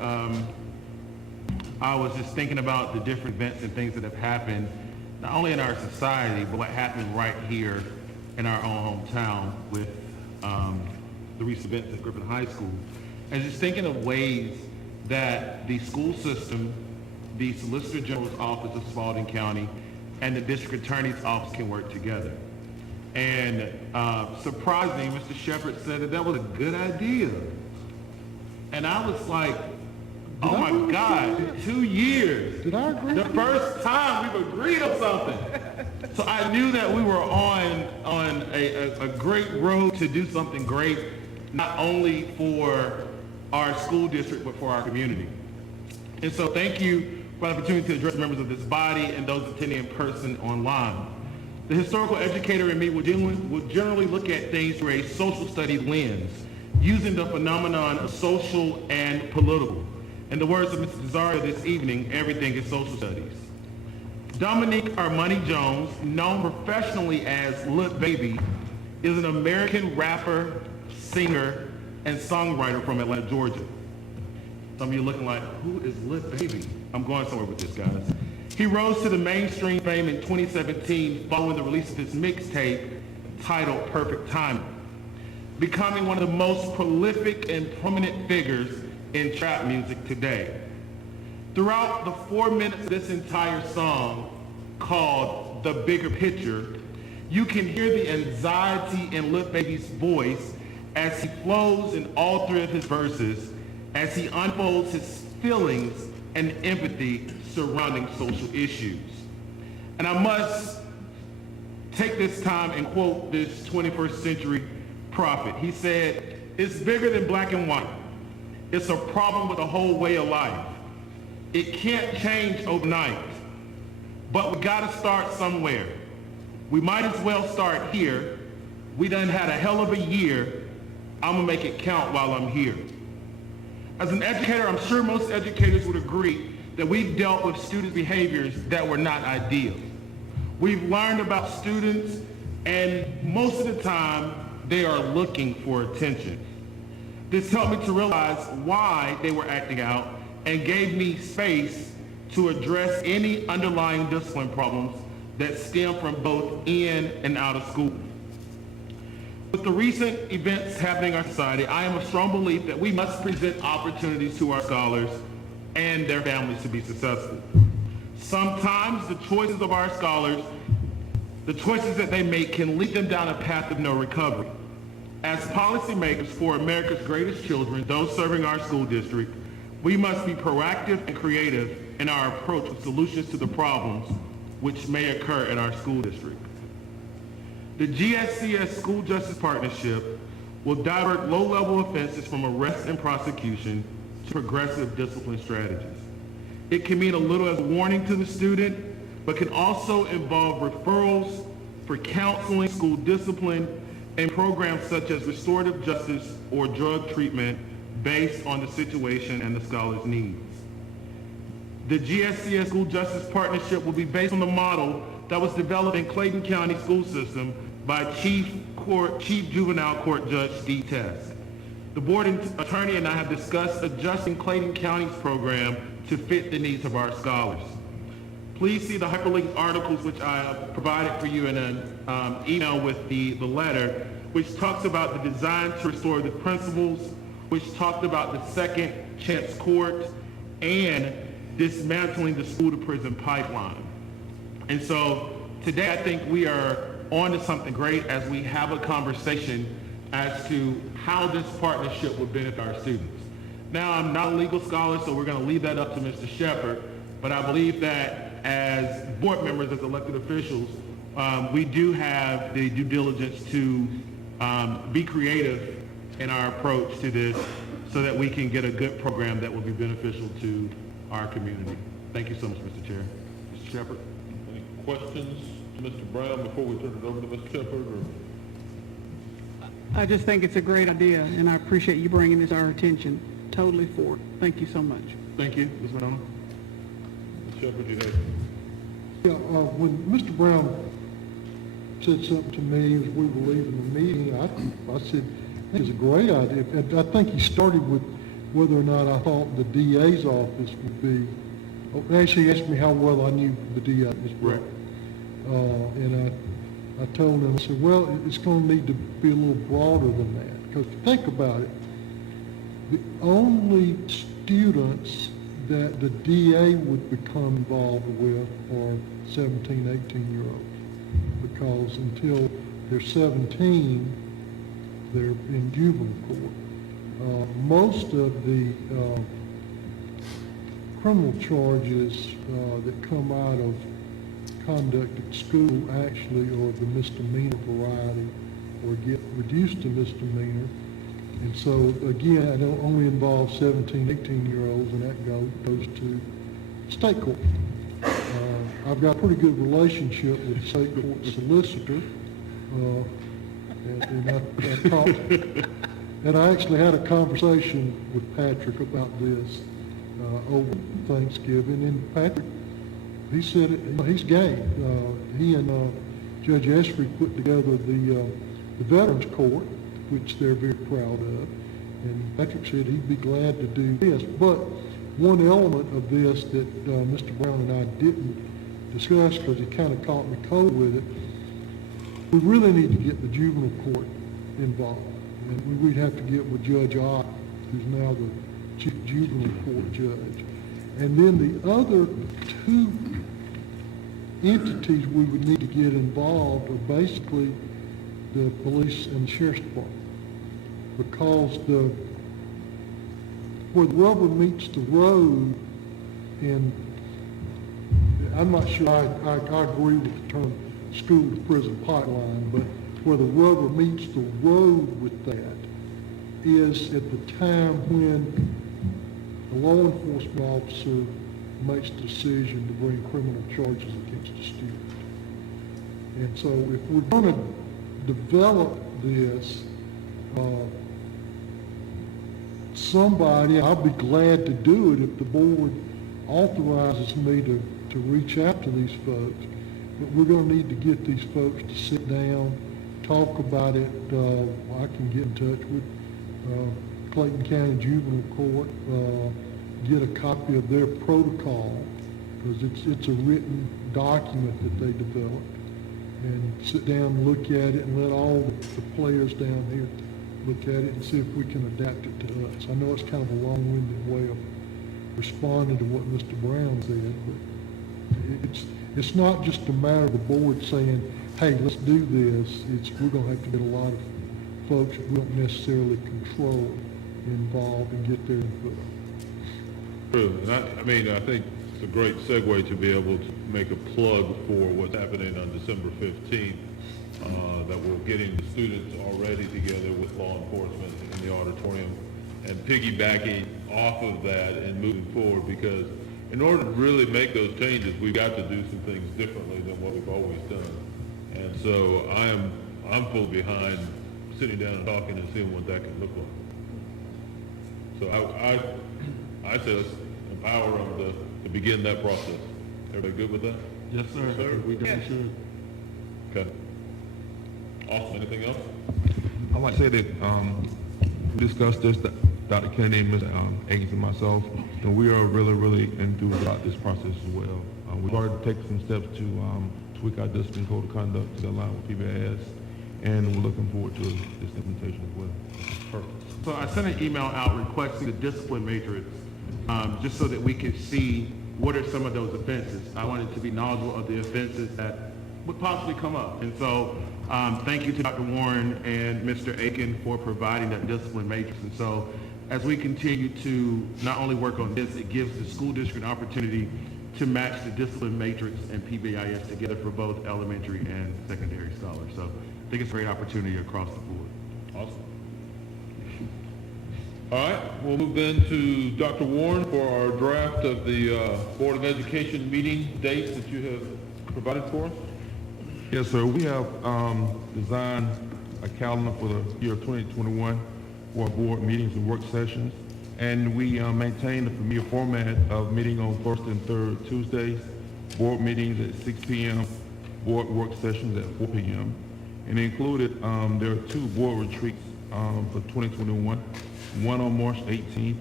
I was just thinking about the different events and things that have happened, not only in our society, but what happened right here in our own hometown with the recent events at Griffin High School. And just thinking of ways that the school system, the Solicitor General's Office of Spalding County, and the District Attorney's Office can work together. And surprisingly, Mr. Shepherd said that was a good idea. And I was like, oh my God, 2 years. Did I agree? The first time we've agreed on something. So I knew that we were on a great road to do something great, not only for our school district, but for our community. And so thank you for the opportunity to address members of this body and those attending in person online. The historical educator in me will generally look at things through a social study lens, using the phenomenon of social and political. In the words of Mr. Cesario this evening, everything is social studies. Dominique Armani Jones, known professionally as Lil Baby, is an American rapper, singer, and songwriter from Atlanta, Georgia. Some of you looking like, who is Lil Baby? I'm going somewhere with this, guys. He rose to the mainstream fame in 2017 following the release of his mixtape titled Perfect Timing, becoming one of the most prolific and prominent figures in trap music today. Throughout the 4 minutes of this entire song, called The Bigger Picture, you can hear the anxiety in Lil Baby's voice as he flows in all three of his verses, as he unfolds his feelings and empathy surrounding social issues. And I must take this time and quote this 21st century prophet. He said, "It's bigger than black and white. It's a problem with the whole way of life. It can't change overnight, but we gotta start somewhere. We might as well start here. We done had a hell of a year. I'm gonna make it count while I'm here." As an educator, I'm sure most educators would agree that we've dealt with student behaviors that were not ideal. We've learned about students, and most of the time, they are looking for attention. This helped me to realize why they were acting out and gave me space to address any underlying discipline problems that stem from both in and out of school. With the recent events happening in our society, I am a strong belief that we must present opportunities to our scholars and their families to be successful. Sometimes the choices of our scholars, the choices that they make, can lead them down a path of no recovery. As policymakers for America's greatest children, those serving our school district, we must be proactive and creative in our approach with solutions to the problems which may occur in our school district. The GSCS School Justice Partnership will divert low-level offenses from arrest and prosecution to progressive discipline strategies. It can mean a little as a warning to the student, but can also involve referrals for counseling, school discipline, and programs such as restorative justice or drug treatment based on the situation and the scholar's needs. The GSCS School Justice Partnership will be based on the model that was developed in Clayton County School System by Chief Juvenile Court Judge D. Tess. The board attorney and I have discussed adjusting Clayton County's program to fit the needs of our scholars. Please see the hyperlinked articles which I have provided for you in an email with the letter, which talks about the design to restore the principles, which talked about the second chance court, and dismantling the school to prison pipeline. And so today I think we are on to something great as we have a conversation as to how this partnership would benefit our students. Now, I'm not a legal scholar, so we're going to leave that up to Mr. Shepard, but I believe that as board members, as elected officials, we do have the due diligence to be creative in our approach to this so that we can get a good program that will be beneficial to our community. Thank you so much, Mr. Chair. Mr. Shepard? Any questions to Mr. Brown before we turn it over to Mr. Shepard? I just think it's a great idea, and I appreciate you bringing this to our attention. Totally for it. Thank you so much. Thank you, Ms. McDonald. Mr. Shepard, you have. Yeah, when Mr. Brown said something to me as we were leaving the meeting, I said, it's a great idea. And I think he started with whether or not I thought the DA's office would be, actually he asked me how well I knew the DA was. Right. And I told him, I said, well, it's going to need to be a little broader than that. Because think about it, the only students that the DA would become involved with are 17, 18-year-olds. Because until they're 17, they're in juvenile court. Most of the criminal charges that come out of conduct at school actually are the misdemeanor variety or get reduced to misdemeanor. And so, again, it only involves 17, 18-year-olds, and that goes to state court. I've got a pretty good relationship with the state court solicitor, and I talked, and I actually had a conversation with Patrick about this over Thanksgiving, and Patrick, he said he's game. He and Judge Esri put together the Veterans Court, which they're very proud of, and Patrick said he'd be glad to do this. But one element of this that Mr. Brown and I didn't discuss because he kind of caught me cold with it, we really need to get the juvenile court involved. And we'd have to get with Judge Ott, who's now the chief juvenile court judge. And then the other two entities we would need to get involved are basically the police and the sheriff's department. Because where the rubber meets the road, and I'm not sure I agree with the term school to prison pipeline, but where the rubber meets the road with that is at the time when a law enforcement officer makes the decision to bring criminal charges against a student. And so if we're going to develop this, somebody, I'll be glad to do it if the board authorizes me to reach out to these folks. But we're going to need to get these folks to sit down, talk about it. I can get in touch with Clayton County Juvenile Court, get a copy of their protocol, because it's a written document that they developed, and sit down and look at it and let all the players down here look at it and see if we can adapt it to us. I know it's kind of a long-winded way of responding to what Mr. Brown said, but it's not just a matter of the board saying, hey, let's do this. We're going to have to get a lot of folks that we don't necessarily control involved and get their input. True. And I think it's a great segue to be able to make a plug for what's happening on December 15th, that we're getting the students already together with law enforcement in the auditorium and piggybacking off of that and moving forward, because in order to really make those changes, we've got to do some things differently than what we've always done. And so I'm full behind sitting down and talking and seeing what that can look like. So I say let's empower them to begin that process. Everybody good with that? Yes, sir. Sir? We definitely should. Okay. Awesome. Anything else? I'd like to say that we discussed this, Dr. Kennedy, Ms. Aigan, and myself, and we are really enthused about this process as well. We've already taken some steps to tweak our discipline code of conduct to align with PBIS, and we're looking forward to this implementation as well. Perfect. So I sent an email out requesting the discipline matrix, just so that we could see what are some of those offenses. I wanted to be knowledgeable of the offenses that would possibly come up. And so thank you to Dr. Warren and Mr. Aigan for providing that discipline matrix. And so as we continue to not only work on this, it gives the school district an opportunity to match the discipline matrix and PBIS together for both elementary and secondary scholars. So I think it's a great opportunity across the board. Awesome. All right, we'll move then to Dr. Warren for our draft of the Board of Education meeting dates that you have provided for us. Yes, sir. We have designed a calendar for the year 2021 for our board meetings and work sessions. And we maintain the familiar format of meeting on first and third Tuesdays, board meetings at 6 p.m., board work sessions at 4 p.m. And included, there are 2 board retreats for 2021, one on March 18th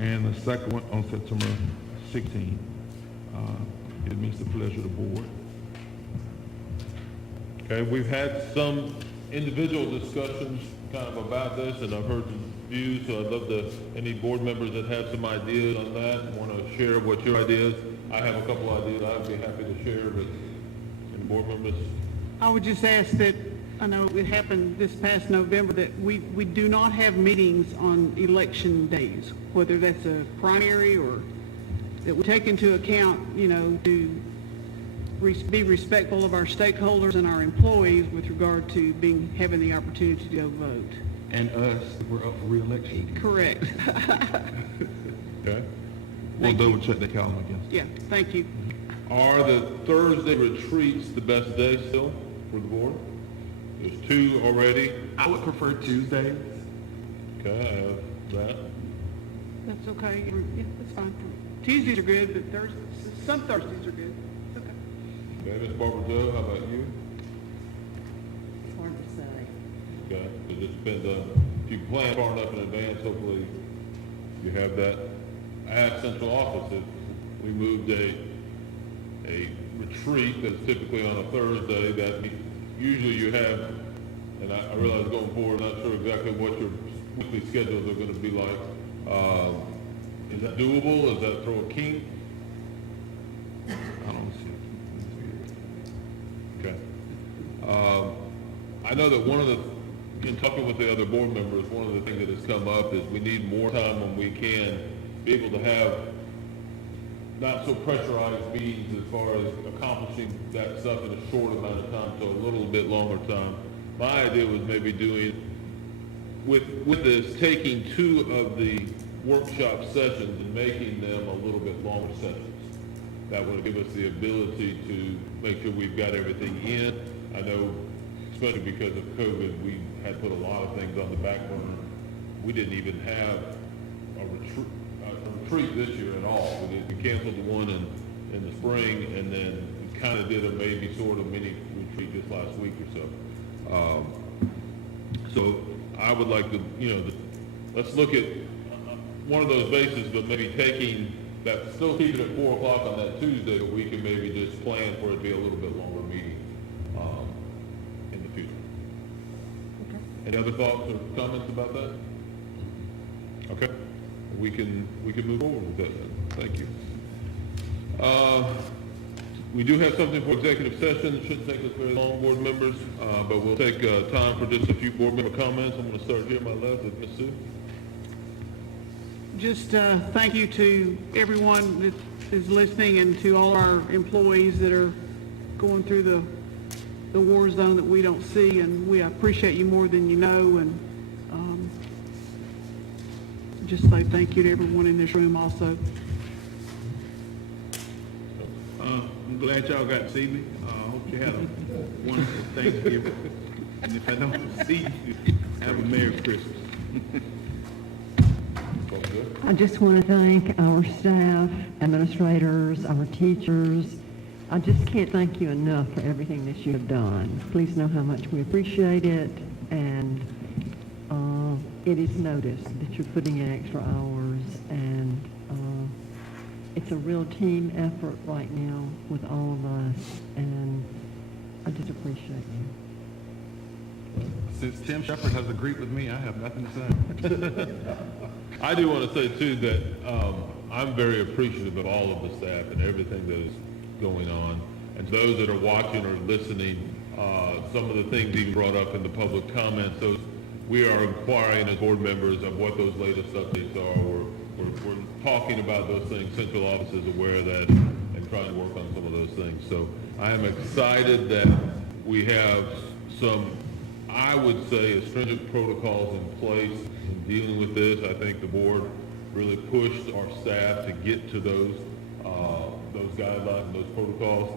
and the second one on September 16th. It means the pleasure of the board. Okay, we've had some individual discussions kind of about this, and I've heard some views, so I'd love to, any board members that have some ideas on that, want to share what your ideas. I have a couple ideas I'd be happy to share, but any board members? I would just ask that, I know it happened this past November, that we do not have meetings on election days, whether that's a primary or that we take into account, you know, to be respectful of our stakeholders and our employees with regard to having the opportunity to go vote. And us, we're up for re-election. Correct. Okay. We'll double check the calendar again. Yeah, thank you. Are the Thursday retreats the best day still for the board? There's 2 already. I would prefer Tuesdays. Okay, I have that. That's okay. Yeah, that's fine. Tuesdays are good, but some Thursdays are good. It's okay. Okay, Ms. Barbara Joe, how about you? It's hard to say. Okay, it just depends on, if you plan far enough in advance, hopefully you have that. I have central office, if we moved a retreat that's typically on a Thursday, that usually you have, and I realize going forward, I'm not sure exactly what your weekly schedules are going to be like. Is that doable? Does that throw a kink? I don't see it. Okay. I know that one of the, in talking with the other board members, one of the things that has come up is we need more time when we can be able to have not so pressurized meetings as far as accomplishing that stuff in a short amount of time, so a little bit longer time. My idea was maybe doing, with this, taking 2 of the workshop sessions and making them a little bit longer sessions. That would give us the ability to make sure we've got everything in. I know, especially because of COVID, we had put a lot of things on the back burner. We didn't even have a retreat this year at all. We canceled the one in the spring, and then we kind of did a maybe sort of mini retreat just last week or so. So I would like to, let's look at one of those bases, but maybe taking that, still keep it at 4 o'clock on that Tuesday, but we can maybe just plan for it to be a little bit longer meeting in the future. Okay. Any other thoughts or comments about that? Okay. We can move forward with that then. Thank you. We do have something for executive session. It shouldn't take us very long, board members, but we'll take time for just a few board member comments. I'm going to start here on my left with Ms. Sue. Just thank you to everyone that is listening and to all our employees that are going through the war zone that we don't see, and we appreciate you more than you know, and just say thank you to everyone in this room also. I'm glad y'all got to see me. Hope you had a wonderful Thanksgiving. And if I don't see you, have a Merry Christmas. I just want to thank our staff, administrators, our teachers. I just can't thank you enough for everything that you have done. Please know how much we appreciate it, and it is noticed that you're putting in extra hours, and it's a real team effort right now with all of us, and I just appreciate you. Since Tim Shepard has agreed with me, I have nothing to say. I do want to say too that I'm very appreciative of all of the staff and everything that is going on. And those that are watching or listening, some of the things even brought up in the public comments, those we are inquiring as board members of what those latest updates are. We're talking about those things. Central office is aware of that and trying to work on some of those things. So I am excited that we have some, I would say, stringent protocols in place in dealing with this. I think the board really pushed our staff to get to those guidelines and those protocols.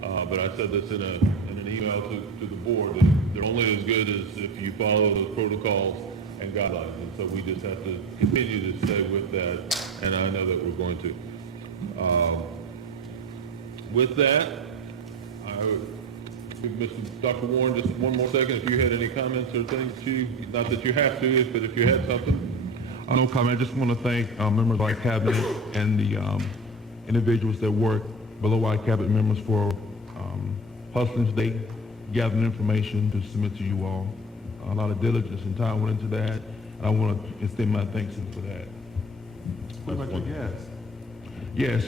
But I said this in an email to the board, that they're only as good as if you follow those protocols and guidelines. And so we just have to continue to stay with that, and I know that we're going to. With that, I would give Dr. Warren just one more second if you had any comments or things not that you have to, but if you had something. No comment. I just want to thank members of our cabinet and the individuals that work below our cabinet members for hustling today, gathering information to submit to you all. A lot of diligence and time went into that, and I want to extend my thanks for that. What about your guests? Yes.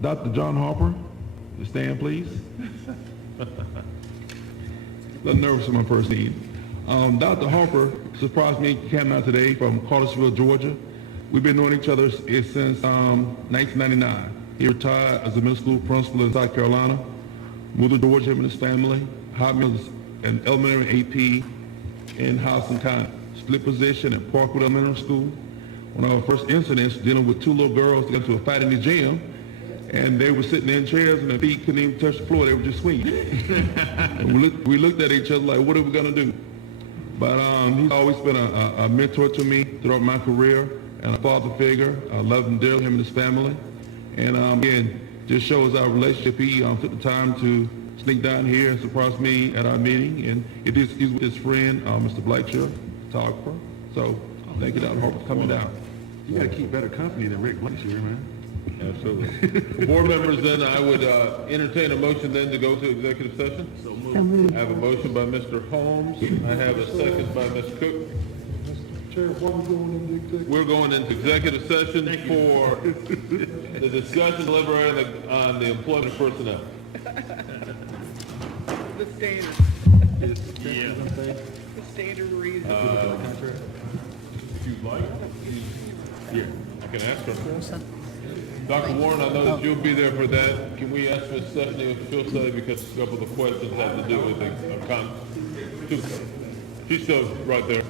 Dr. John Harper, stand please. A little nervous on my first need. Dr. Harper surprised me, came out today from Cartersville, Georgia. We've been knowing each other since 1999. He retired as a middle school principal in South Carolina, moved to Georgia, him and his family, hired me as an elementary AP in Houston County, split position at Parkwood Elementary School. One of our first incidents dealing with two little girls that got into a fight in the gym, and they were sitting in chairs and their feet couldn't even touch the floor, they were just swinging. And we looked at each other like, what are we gonna do? But he's always been a mentor to me throughout my career and a father figure. I love him dearly, him and his family. And again, just shows our relationship. He took the time to sneak down here and surprise me at our meeting. And he's with his friend, Mr. Blackshear, photographer. So thank you, Dr. Harper, for coming down. You got to keep better company than Rick Blackshear, man. Absolutely. Board members, then I would entertain a motion then to go to executive session. So moved. I have a motion by Mr. Holmes. I have a second by Ms. Cook. Chair, what are we going into executive? We're going into executive session for the discussion deliberating on the employment of personnel. The standard. Yeah. The standard reason. If you'd like, yeah, I can ask her. Dr. Warren, I know that you'll be there for that. Can we ask Ms. Stephanie if she'll say, because a couple of the questions have to do with the she's still right there.